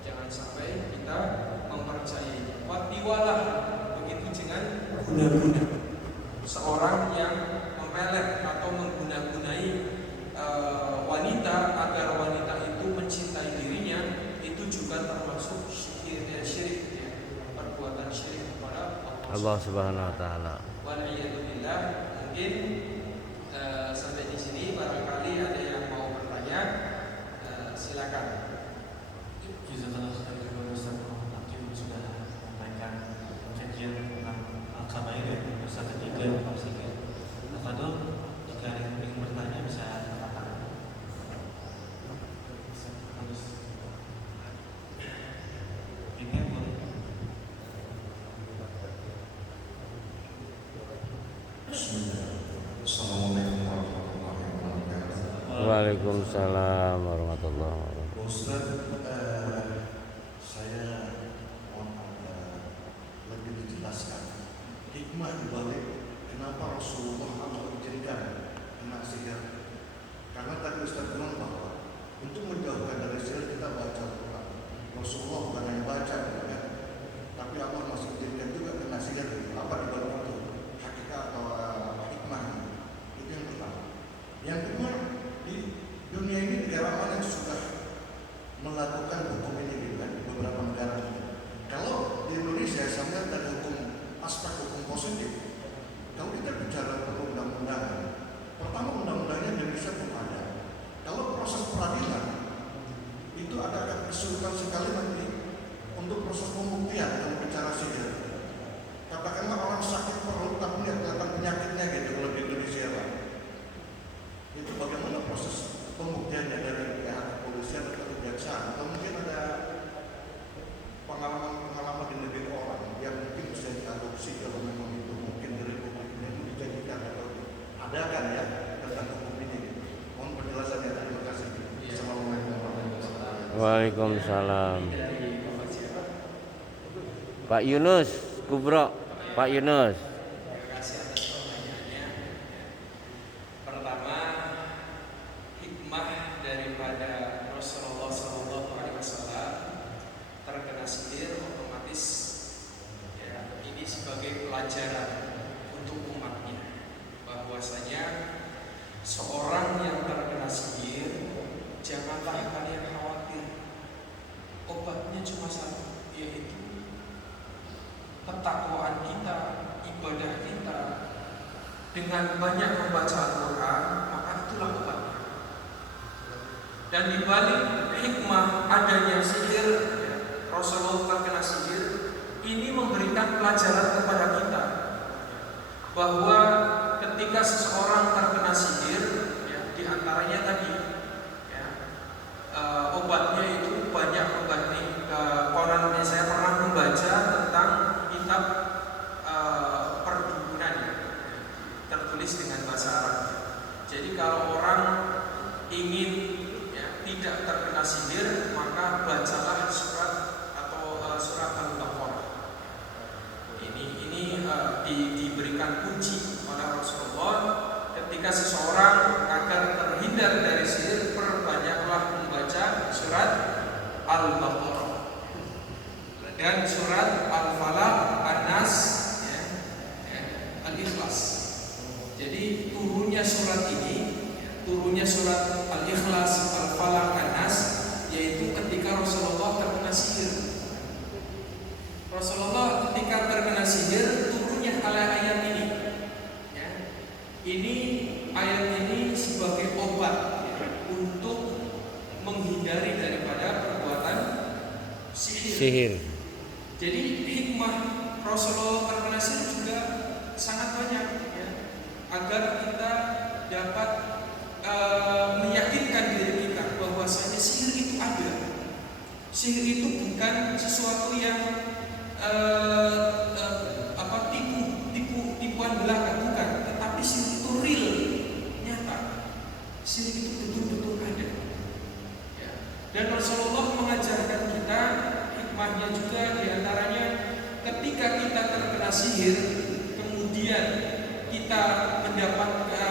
jangan sampai kita mempercayainya. Watiwalah, begitu dengan guna-guna. Seorang yang memelet atau mengguna-gunai wanita agar wanita itu mencintai dirinya, itu juga termasuk syirik, perbuatan syirik kepada Allah Subhanahu wa taala. Waliyadzubillah. Mungkin sampai di sini, barangkali ada yang mau bertanya, silakan. Jazakallah khairan Ustaz Hakim sudah menyampaikan kajian tentang al-kabair dosa ketiga bab sihir. Tafadhol, jika ada yang ingin bertanya bisa angkat tangan. Ini boleh. Assalamualaikum warahmatullahi wabarakatuh. Waalaikumsalam warahmatullahi wabarakatuh. Ustaz, saya mohon lebih dijelaskan hikmah dibalik kenapa Rasulullah mengizinkan kena sihir. Karena tadi Ustaz bilang bahwa untuk menjauhkan dari sihir kita baca Al-Quran. Rasulullah bukan hanya baca gitu kan, tapi Allah masih menjadikan juga kena sihir gitu. Apa di balik itu? Hakikat atau hikmah? Itu yang pertama. Yang kedua, di dunia ini negara mana yang sudah melakukan hukum ini gitu kan, di beberapa negara. Kalau di Indonesia saya melihat dari hukum, aspek hukum positif. Kalau kita bicara tentang undang-undangan, pertama undang-undangnya di Indonesia belum ada. Kalau proses peradilan itu ada kesulitan sekali nanti untuk proses pembuktian kalau bicara sihir. Katakanlah orang sakit perut tapi tidak kelihatan penyakitnya gitu kalau di Indonesia lah. Itu bagaimana proses pembuktiannya dari pihak kepolisian atau kejaksaan, atau mungkin ada pengalaman di negeri orang yang mungkin bisa diadopsi kalau memang itu mungkin di Republik ini dijadikan atau adakan ya tentang hukum ini. Mohon penjelasannya. Terima kasih. Assalamualaikum warahmatullahi wabarakatuh. Waalaikumsalam. Pak Yunus Kubro, Pak Yunus. Terima kasih atas pertanyaannya. Pertama, hikmah daripada Rasulullah SAW terkena sihir otomatis ya, ini sebagai pelajaran untuk umatnya, bahwasanya seorang yang terkena sihir janganlah kalian khawatir, obatnya cuma satu, yaitu ketakwaan kita, ibadah kita. Dengan banyak membaca Al-Quran, maka itulah obatnya. Dan dibalik hikmah adanya sihir, Rasulullah terkena sihir, ini memberikan pelajaran kepada kita bahwa ketika seseorang terkena sihir, ya, diantaranya tadi ya, obatnya itu banyak membanding koran. Saya pernah membaca tentang kitab perdukunan tertulis dengan bahasa Arab. Jadi kalau orang ingin ya, tidak terkena sihir, maka bacalah surat atau surat Al-Baqarah. Ini diberikan kunci oleh Rasulullah ketika seseorang agar terhindar dari sihir, perbanyaklah membaca surat Al-Baqarah dan surat Al-Falaq, An-Nas, ya, Al-Ikhlas. Jadi turunnya surat Al-Ikhlas, Al-Falaq, An-Nas, yaitu ketika Rasulullah terkena sihir. Rasulullah ketika terkena sihir turunnya ayat ini. Ya. Ini ayat ini sebagai obat ya, untuk menghindari daripada perbuatan sihir. Jadi hikmah Rasulullah terkena sihir juga sangat banyak ya, agar kita dapat meyakinkan diri kita bahwasanya sihir itu ada. Sihir itu bukan sesuatu yang tipuan belaka, bukan, tetapi sihir itu real, nyata. Sihir itu betul-betul ada. Ya. Dan Rasulullah mengajarkan kita hikmahnya juga diantaranya ketika kita terkena sihir, kemudian kita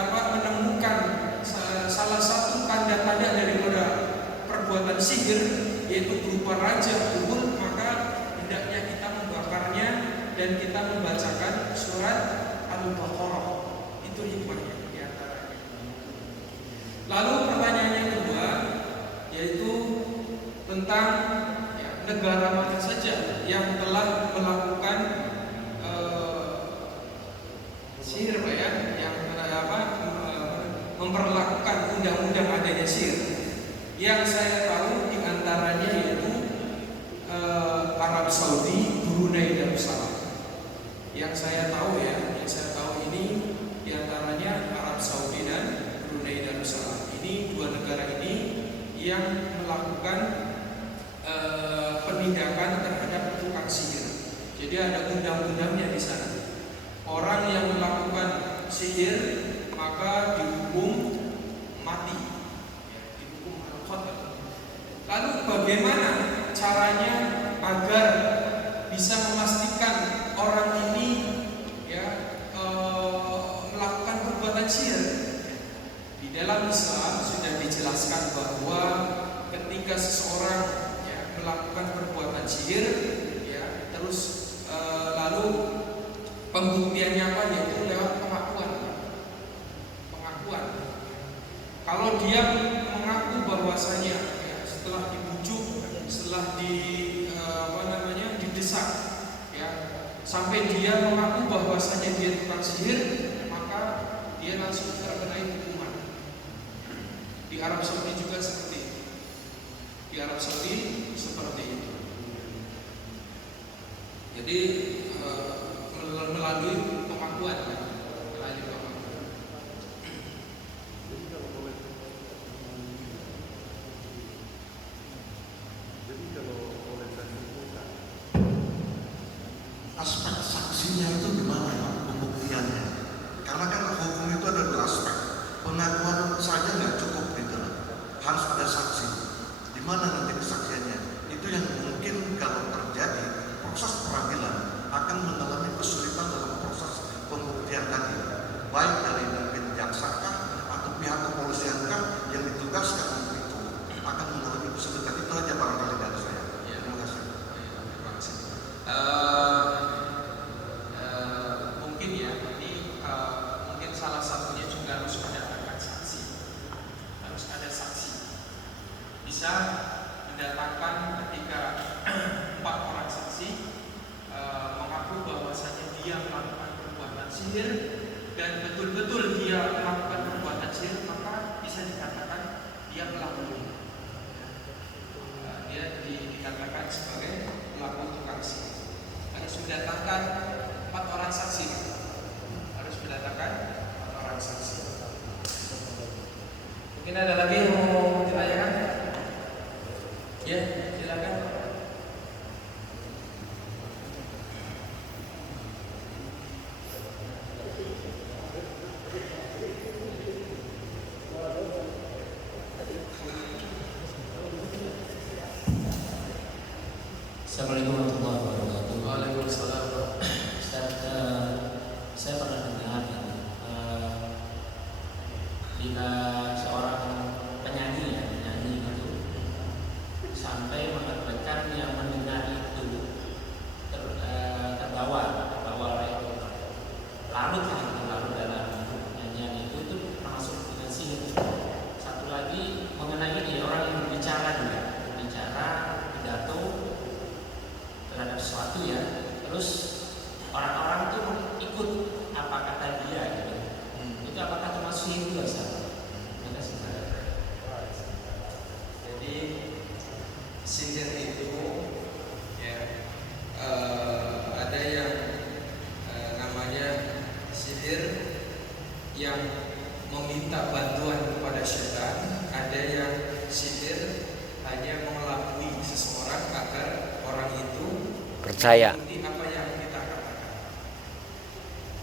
menemukan salah satu tanda-tanda daripada perbuatan sihir, yaitu berupa raja kubur, maka hendaknya kita membakarnya dan kita membacakan surat Al-Baqarah. Itu hikmahnya diantaranya. Lalu pertanyaan yang kedua, yaitu tentang negara mana saja yang telah melakukan sihir, Pak ya, yang memperlakukan undang-undang adanya sihir. Yang saya tahu diantaranya yaitu Arab Saudi, Brunei Darussalam. Yang saya tahu ini diantaranya Arab Saudi dan Brunei Darussalam. Ini dua negara ini yang melakukan penindakan terhadap tukang sihir. Jadi ada undang-undangnya di sana. Orang yang melakukan sihir maka dihukum mati, dihukum al-qatl. Lalu bagaimana caranya agar bisa memastikan orang ini melakukan perbuatan sihir? Di dalam Islam sudah dijelaskan bahwa ketika seseorang melakukan perbuatan sihir, ya, terus lalu pembuktiannya apa? Yaitu lewat pengakuan. Kalau dia mengaku bahwasanya, ya, setelah dibujuk, setelah didesak, ya, sampai dia mengaku bahwasanya dia tukang sihir, maka dia langsung terkenai hukuman. Di Arab Saudi juga seperti itu. Di Arab Saudi seperti itu. Jadi melalui pengakuan, ya. Aspek saksinya itu gimana ya, pembuktiannya? Karena kan hukum itu ada dua aspek. Pengakuan saja nggak cukup gitu loh. Harus ada saksi. Di mana nanti kesaksiannya? Itu yang mungkin kalau terjadi proses peradilan akan mengalami kesulitan dalam proses pembuktian tadi. Baik dari mungkin jaksa kah atau pihak kepolisian kah yang ditugaskan untuk itu akan mengalami kesulitan. Itu aja barangkali dari saya. Terima kasih. Mungkin ya, ini mungkin salah satunya juga harus mendatangkan saksi. Harus ada saksi. Bisa mendatangkan ketika 4 orang saksi mengaku bahwasanya dia melakukan perbuatan sihir dan betul-betul dia melakukan perbuatan sihir, maka bisa dikatakan dia pelaku. Dia dikatakan sebagai pelaku tukang sihir. Harus mendatangkan 4 orang saksi. Harus mendatangkan 4 orang saksi. Mungkin ada lagi yang mau ditanyakan? Ya, silakan. Assalamualaikum warahmatullahi wabarakatuh. Waalaikumsalam. Ustaz, saya pernah dengar jika seorang penyanyi itu sampai mengakibatkan yang mendengar itu terbawa oleh larut dalam nyanyian itu termasuk dengan sihir. Satu lagi mengenai ini, orang yang berbicara pidato terhadap sesuatu, ya, terus orang-orang itu ikut apa kata dia gitu. Itu apakah termasuk sihir juga, Ustaz? Terima kasih. Jadi sihir itu, ya, ada yang namanya sihir yang meminta bantuan kepada setan, ada yang sihir hanya mengelabui seseorang agar orang itu Percaya. mengikuti apa yang kita katakan.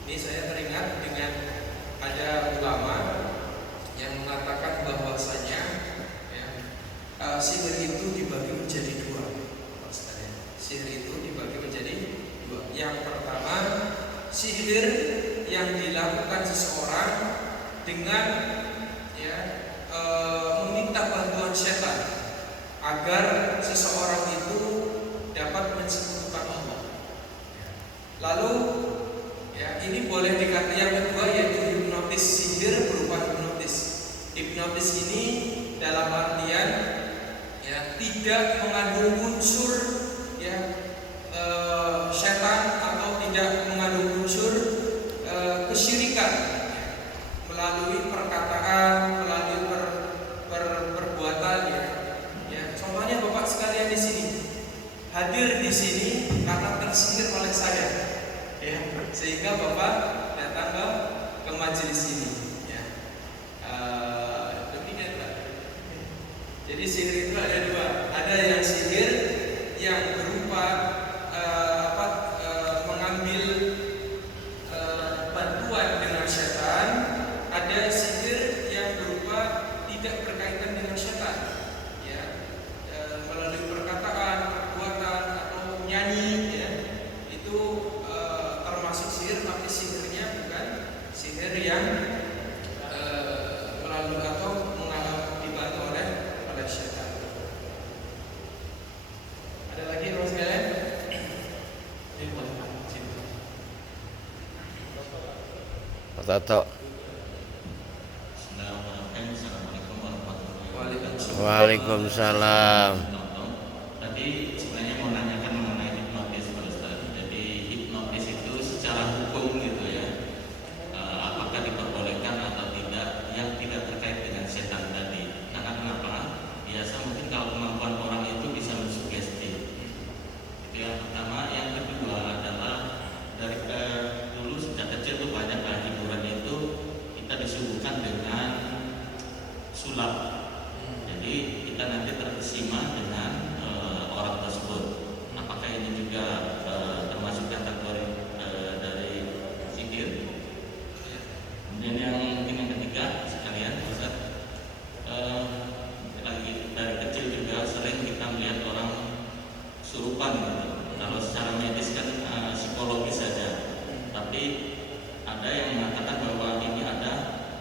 Ini saya teringat dengan ada ulama yang mengatakan bahwasanya, ya, sihir itu dibagi menjadi 2. Sihir itu dibagi menjadi 2. Yang pertama, sihir yang dilakukan seseorang dengan, ya, meminta bantuan setan agar seseorang itu dapat mensekutukan Allah. Lalu, ya, ini boleh dikatakan yang kedua yaitu hipnotis, sihir berupa hipnotis. Hipnotis ini dalam artian, ya, tidak mengandung unsur, ya, setan atau tidak mengandung unsur kesyirikan, ya, melalui perkataan, melalui perbuatan, ya. Contohnya Bapak sekalian di sini hadir di sini karena tersihir oleh saya, ya, sehingga Bapak datang ke majelis ini, ya. Demikian, Pak. Jadi sihir itu ada 2. Ada yang sihir yang berupa mengambil bantuan dengan setan, ada sihir yang berupa tidak berkaitan dengan setan, ya, melalui perkataan, perbuatan atau nyanyi, ya. Itu termasuk sihir, tapi sihirnya bukan sihir yang melalui atau dibantu oleh setan. Pak Toto. Assalamualaikum warahmatullahi wabarakatuh. Waalaikumsalam. Tadi sebenarnya mau nanyakan mengenai hipnotis Pak Ustaz. Jadi hipnotis itu secara hukum gitu ya, apakah diperbolehkan atau tidak, yang tidak terkait dengan setan tadi. Karena kenapa? Biasa mungkin kalau kemampuan orang itu bisa mensugesti. Itu yang pertama. Yang kedua adalah dari dulu sejak kecil tuh banyak hiburan itu kita disuguhkan dengan sulap. Jadi kita nanti terkesima dengan orang tersebut. Apakah ini juga termasuk kategori dari sihir? Kemudian yang mungkin yang ketiga sekalian, Ustaz, lagi dari kecil juga sering kita melihat orang surupan gitu. Kalau secara medis kan psikologis saja, tapi ada yang mengatakan bahwa ini ada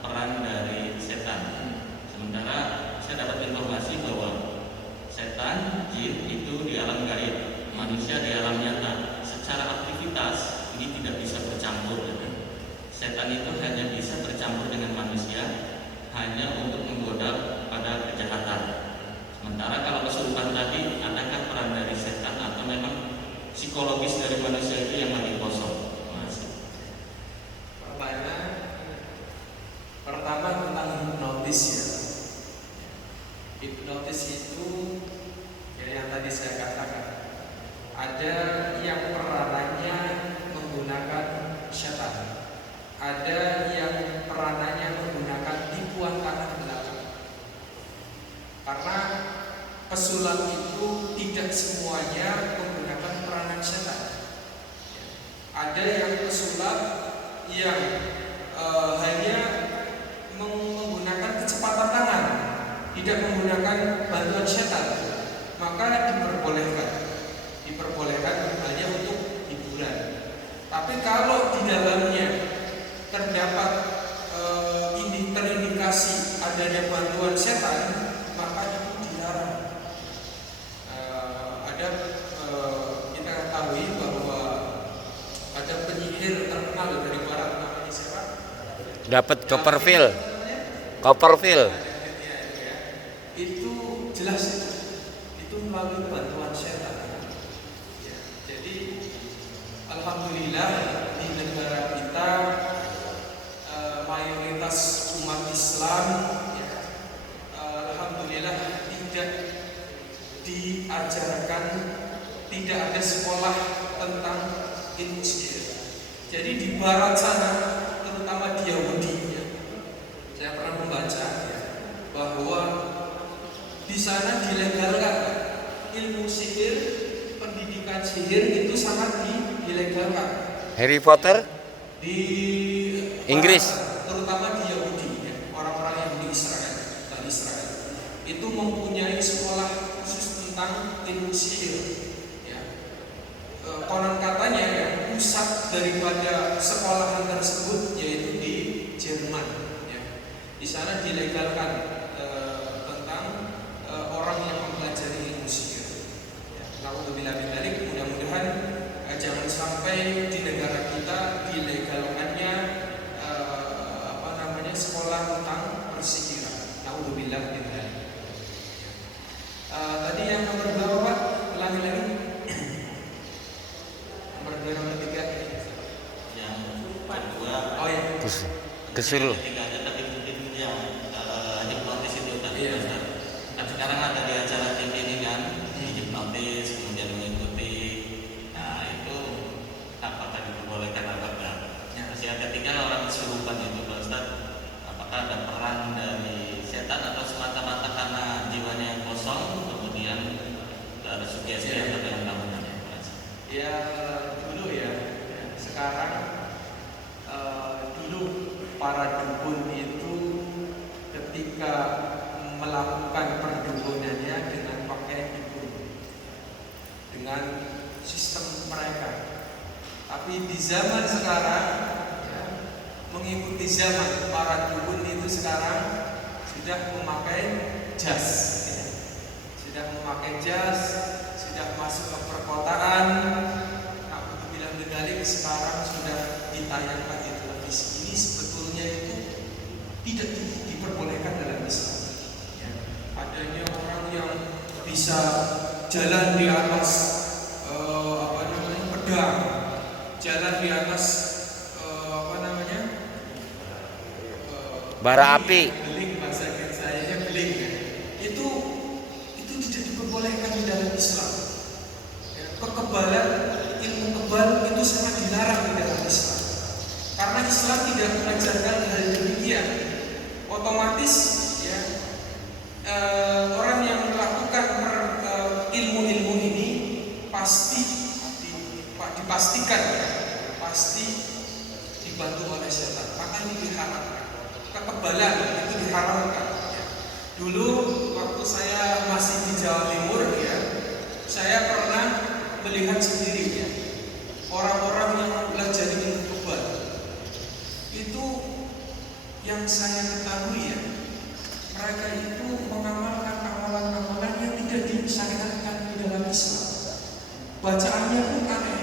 peran dari setan. Sementara saya dapat informasi bahwa setan, jin itu di alam gaib, manusia di alam nyata. Secara aktivitas ini tidak bisa bercampur. Setan itu hanya bisa bercampur dengan manusia hanya untuk menggoda pada kejahatan. Sementara kalau kesurupan tadi, adakah peran dari setan atau memang psikologis dari manusia itu yang lagi kosong? Pertama tentang hipnotis ya. Hipnotis itu ya, yang tadi saya katakan, ada yang peranannya menggunakan setan, ada yang peranannya menggunakan tipuan tangan belakang. Karena pesulap itu tidak semuanya menggunakan peranan setan. Ada yang pesulap yang hanya menggunakan kecepatan tangan, tidak menggunakan bantuan setan, maka diperbolehkan hanya untuk hiburan. Tapi kalau di dalamnya terdapat terindikasi adanya bantuan setan, maka itu dilarang. Kita ketahui bahwa ada penyihir terkenal dari barat namanya siapa? Dapat Copperfield. Itu jelas itu melalui bantuan setan. Ya, jadi alhamdulillah di negara kita mayoritas umat Islam ya, alhamdulillah tidak diajarkan, tidak ada sekolah tentang ilmu sihir. Jadi di barat sana, terutama di Yahudi ya, saya pernah membaca ya, bahwa di sana dilegalkan ilmu sihir, pendidikan sihir itu sangat dilegalkan. Harry Potter Di Inggris, terutama di Yahudi ya, orang-orang yang di Israel, Bani Israel itu mempunyai sekolah khusus tentang ilmu sihir ya. Konon katanya ya, pusat daripada sekolahan tersebut yaitu di Jerman ya. Di sana dilegalkan tentang orang yang mempelajari ilmu sihir ya. Alhamdulillah, mudah-mudahan jangan sampai di negara kita dilegalkannya sekolah tentang persihiran. Alhamdulillah. Tadi yang nomor berapa Pak? Ulangi lagi. Nomor 2, nomor 3. Yang kedua, Oh ya. kesuruh. ketiga aja tadi mungkin yang hipnotis itu tadi. Iya. Kan sekarang ada di acara TV ini kan, hipnotis kemudian mengikuti. Nah itu apakah diperbolehkan atau enggak? Terus yang ketiga orang kesurupan itu Pak Ustaz, apakah ada peran dari setan atau semata-mata karena jiwanya yang kosong kemudian ada sugesti atau yang namanya? Ya dulu ya. Sekarang dulu para dukun itu ketika melakukan perdubunannya dengan pakaian dukun, dengan sistem mereka. Tapi di zaman sekarang ya, mengikuti zaman, para dukun itu sekarang sudah memakai jas ya. Sudah memakai jas, sudah masuk ke perkotaan. Aku bilang sekarang sudah ditayangkan di televisi. Ini sebetulnya tidak diperbolehkan dalam Islam. Ya. Adanya orang yang bisa jalan di atas pedang, jalan di atas bara api. beling, bahasa sayanya beling. Itu tidak diperbolehkan di dalam Islam. Ya, kekebalan, ilmu kebal itu sangat dilarang di dalam Islam. Karena Islam tidak mengajarkan hal demikian. Otomatis ya orang yang melakukan ilmu-ilmu ini dipastikan ya, pasti dibantu oleh setan. Maka ini diharamkan. Kekebalan itu diharamkan. Ya. Dulu waktu saya masih di Jawa Timur ya, saya pernah melihat sendiri ya, orang-orang yang belajar ilmu kebal. Itu yang saya ketahui ya, mereka itu mengamalkan amalan-amalan yang tidak disyariatkan di dalam Islam. Bacaannya pun aneh.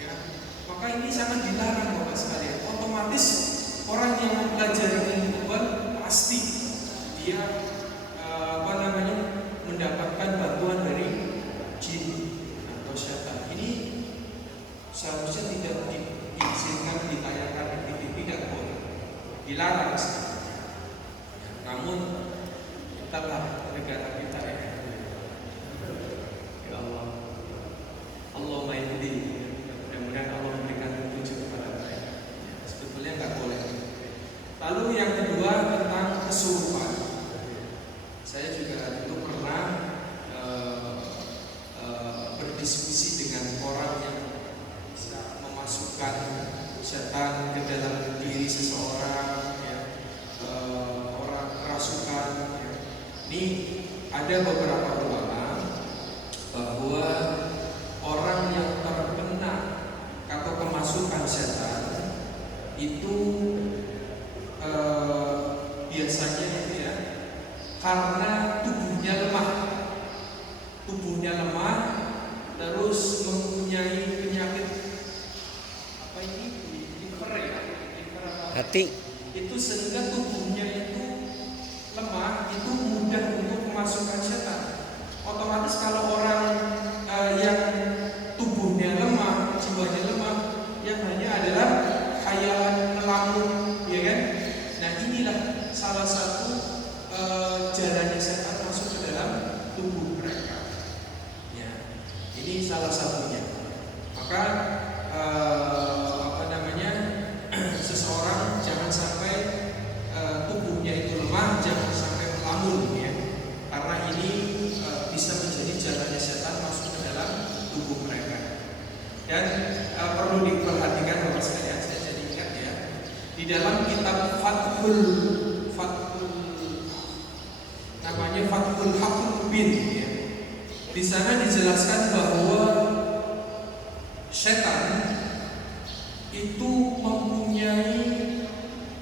Ya. Maka ini sangat dilarang Bapak sekalian. Otomatis orang yang mempelajari ilmu kebal pasti dia mendapatkan bantuan dari jin atau setan. Ini seharusnya tidak diizinkan ditayangkan di TV, tidak boleh, dilarang sekali. Namun tetaplah negara kita ya. Ya Allah, Allah Maha. Mudah-mudahan Allah memberikan petunjuk kepada mereka. Sebetulnya nggak boleh. Lalu yang kedua tentang kesurupan. Saya juga dulu pernah berdiskusi dengan orang yang bisa memasukkan setan ke dalam diri seseorang, ya, orang kerasukan. Ya. Ini ada beberapa ulama bahwa orang yang terkena atau kemasukan setan itu biasanya itu ya karena tubuhnya lemah, terus mempunyai penyakit liver ya, Hati. itu sehingga tubuhnya itu lemah, itu mudah untuk kemasukan setan. Otomatis kalau orang yang tubuhnya lemah, jiwanya lemah, yang hanya adalah khayalan ngelamun, ya kan? Nah inilah salah satu jalannya setan masuk ke dalam tubuh mereka. Ya, ini salah satunya. Maka seseorang jangan sampai tubuhnya itu lemah, jangan sampai melamun, ya. Karena ini bisa menjadi jalannya setan masuk ke dalam tubuh mereka. Dan perlu diperhatikan Bapak sekalian, saya jadi ingat ya, di dalam kitab Fathul Haqqul Mubin ya. Di sana dijelaskan bahwa setan itu mempunyai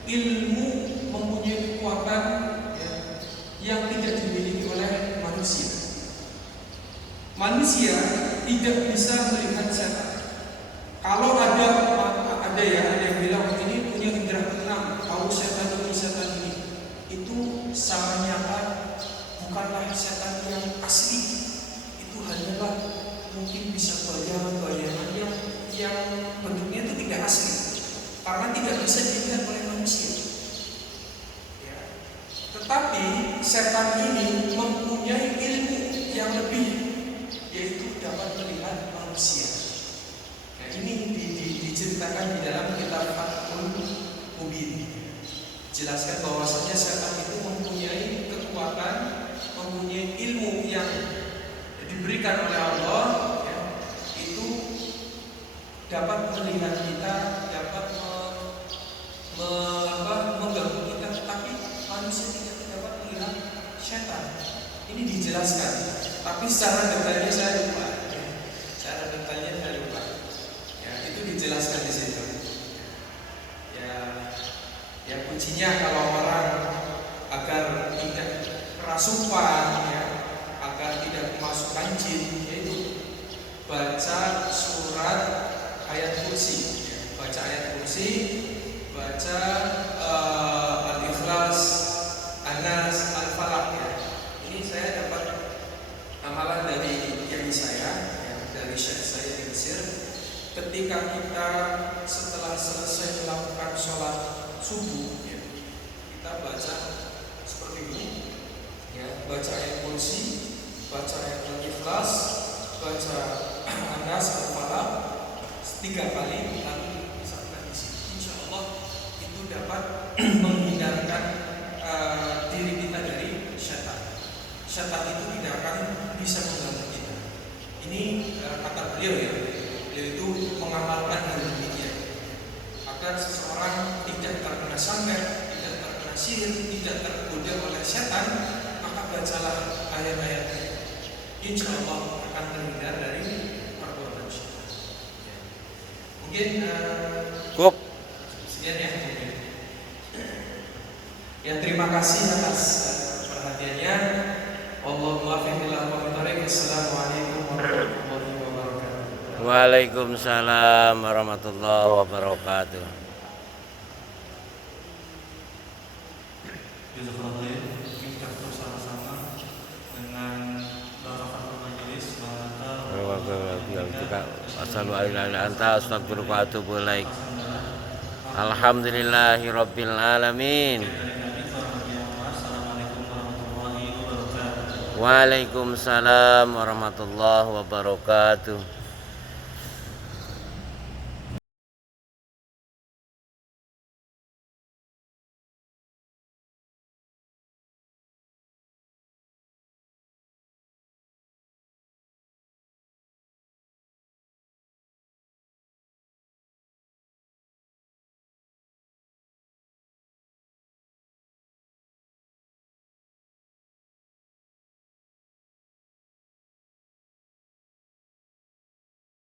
ilmu, mempunyai kekuatan ya, yang tidak dimiliki oleh manusia. Manusia tidak bisa melihat setan. Kalau ada yang bilang ini punya indera keenam, tahu setan ini, itu sama nyata bukanlah setan yang asli. Itu hanyalah mungkin bisa bayangan yang bentuknya itu tidak asli, karena tidak bisa dilihat oleh manusia. Ya. Tetapi setan ini mempunyai ilmu yang lebih, yaitu dapat melihat manusia. Nah, ini diceritakan di dalam kitab Fathul Mubin. Jelaskan bahwasanya setan itu mempunyai kekuatan, mempunyai ilmu yang diberikan oleh Allah, ya, itu dapat melihat kita, dapat mengganggu kita, tetapi manusia tidak dapat melihat setan. Ini dijelaskan, tapi secara detailnya saya lupa. Ya, itu dijelaskan di situ. Ya kuncinya kalau orang agar tidak kerasukan, ya, agar tidak kemasukan jin, yaitu baca surat ayat kursi, ya. Baca ayat kursi, baca Al-Ikhlas, An-Nas, Al-Falaq ya. Ini saya dapat amalan dari kiai saya, ya, dari syekh saya di Mesir. Ketika kita setelah selesai melakukan sholat subuh, ya, kita baca seperti ini, ya, baca ayat kursi, baca ayat Al-Ikhlas, baca An-Nas, Al-Falaq 3 kali, lalu disatukan di sini. Insya Allah itu dapat menghindarkan diri kita dari syaitan. Syaitan itu tidak akan bisa mengganggu kita. Ini kata beliau ya, beliau itu mengamalkan hal demikian agar seseorang tidak terkena santet, tidak terkena sihir, tidak tergoda oleh syaitan, maka bacalah ayat-ayat ini. Insya Allah akan terhindar dari perbuatan syaitan. Mungkin Cukup. sekian ya. Ya, terima kasih atas perhatiannya. Wallahu muwaffiq ila aqwamit thoriq. Assalamualaikum warahmatullahi wabarakatuh. Waalaikumsalam warahmatullahi wabarakatuh. Jazakallah khair. Mungkin kita tutup sama-sama dengan barakatul majelis. Alhamdulillahi rabbil alamin. Waalaikumsalam warahmatullahi wabarakatuh.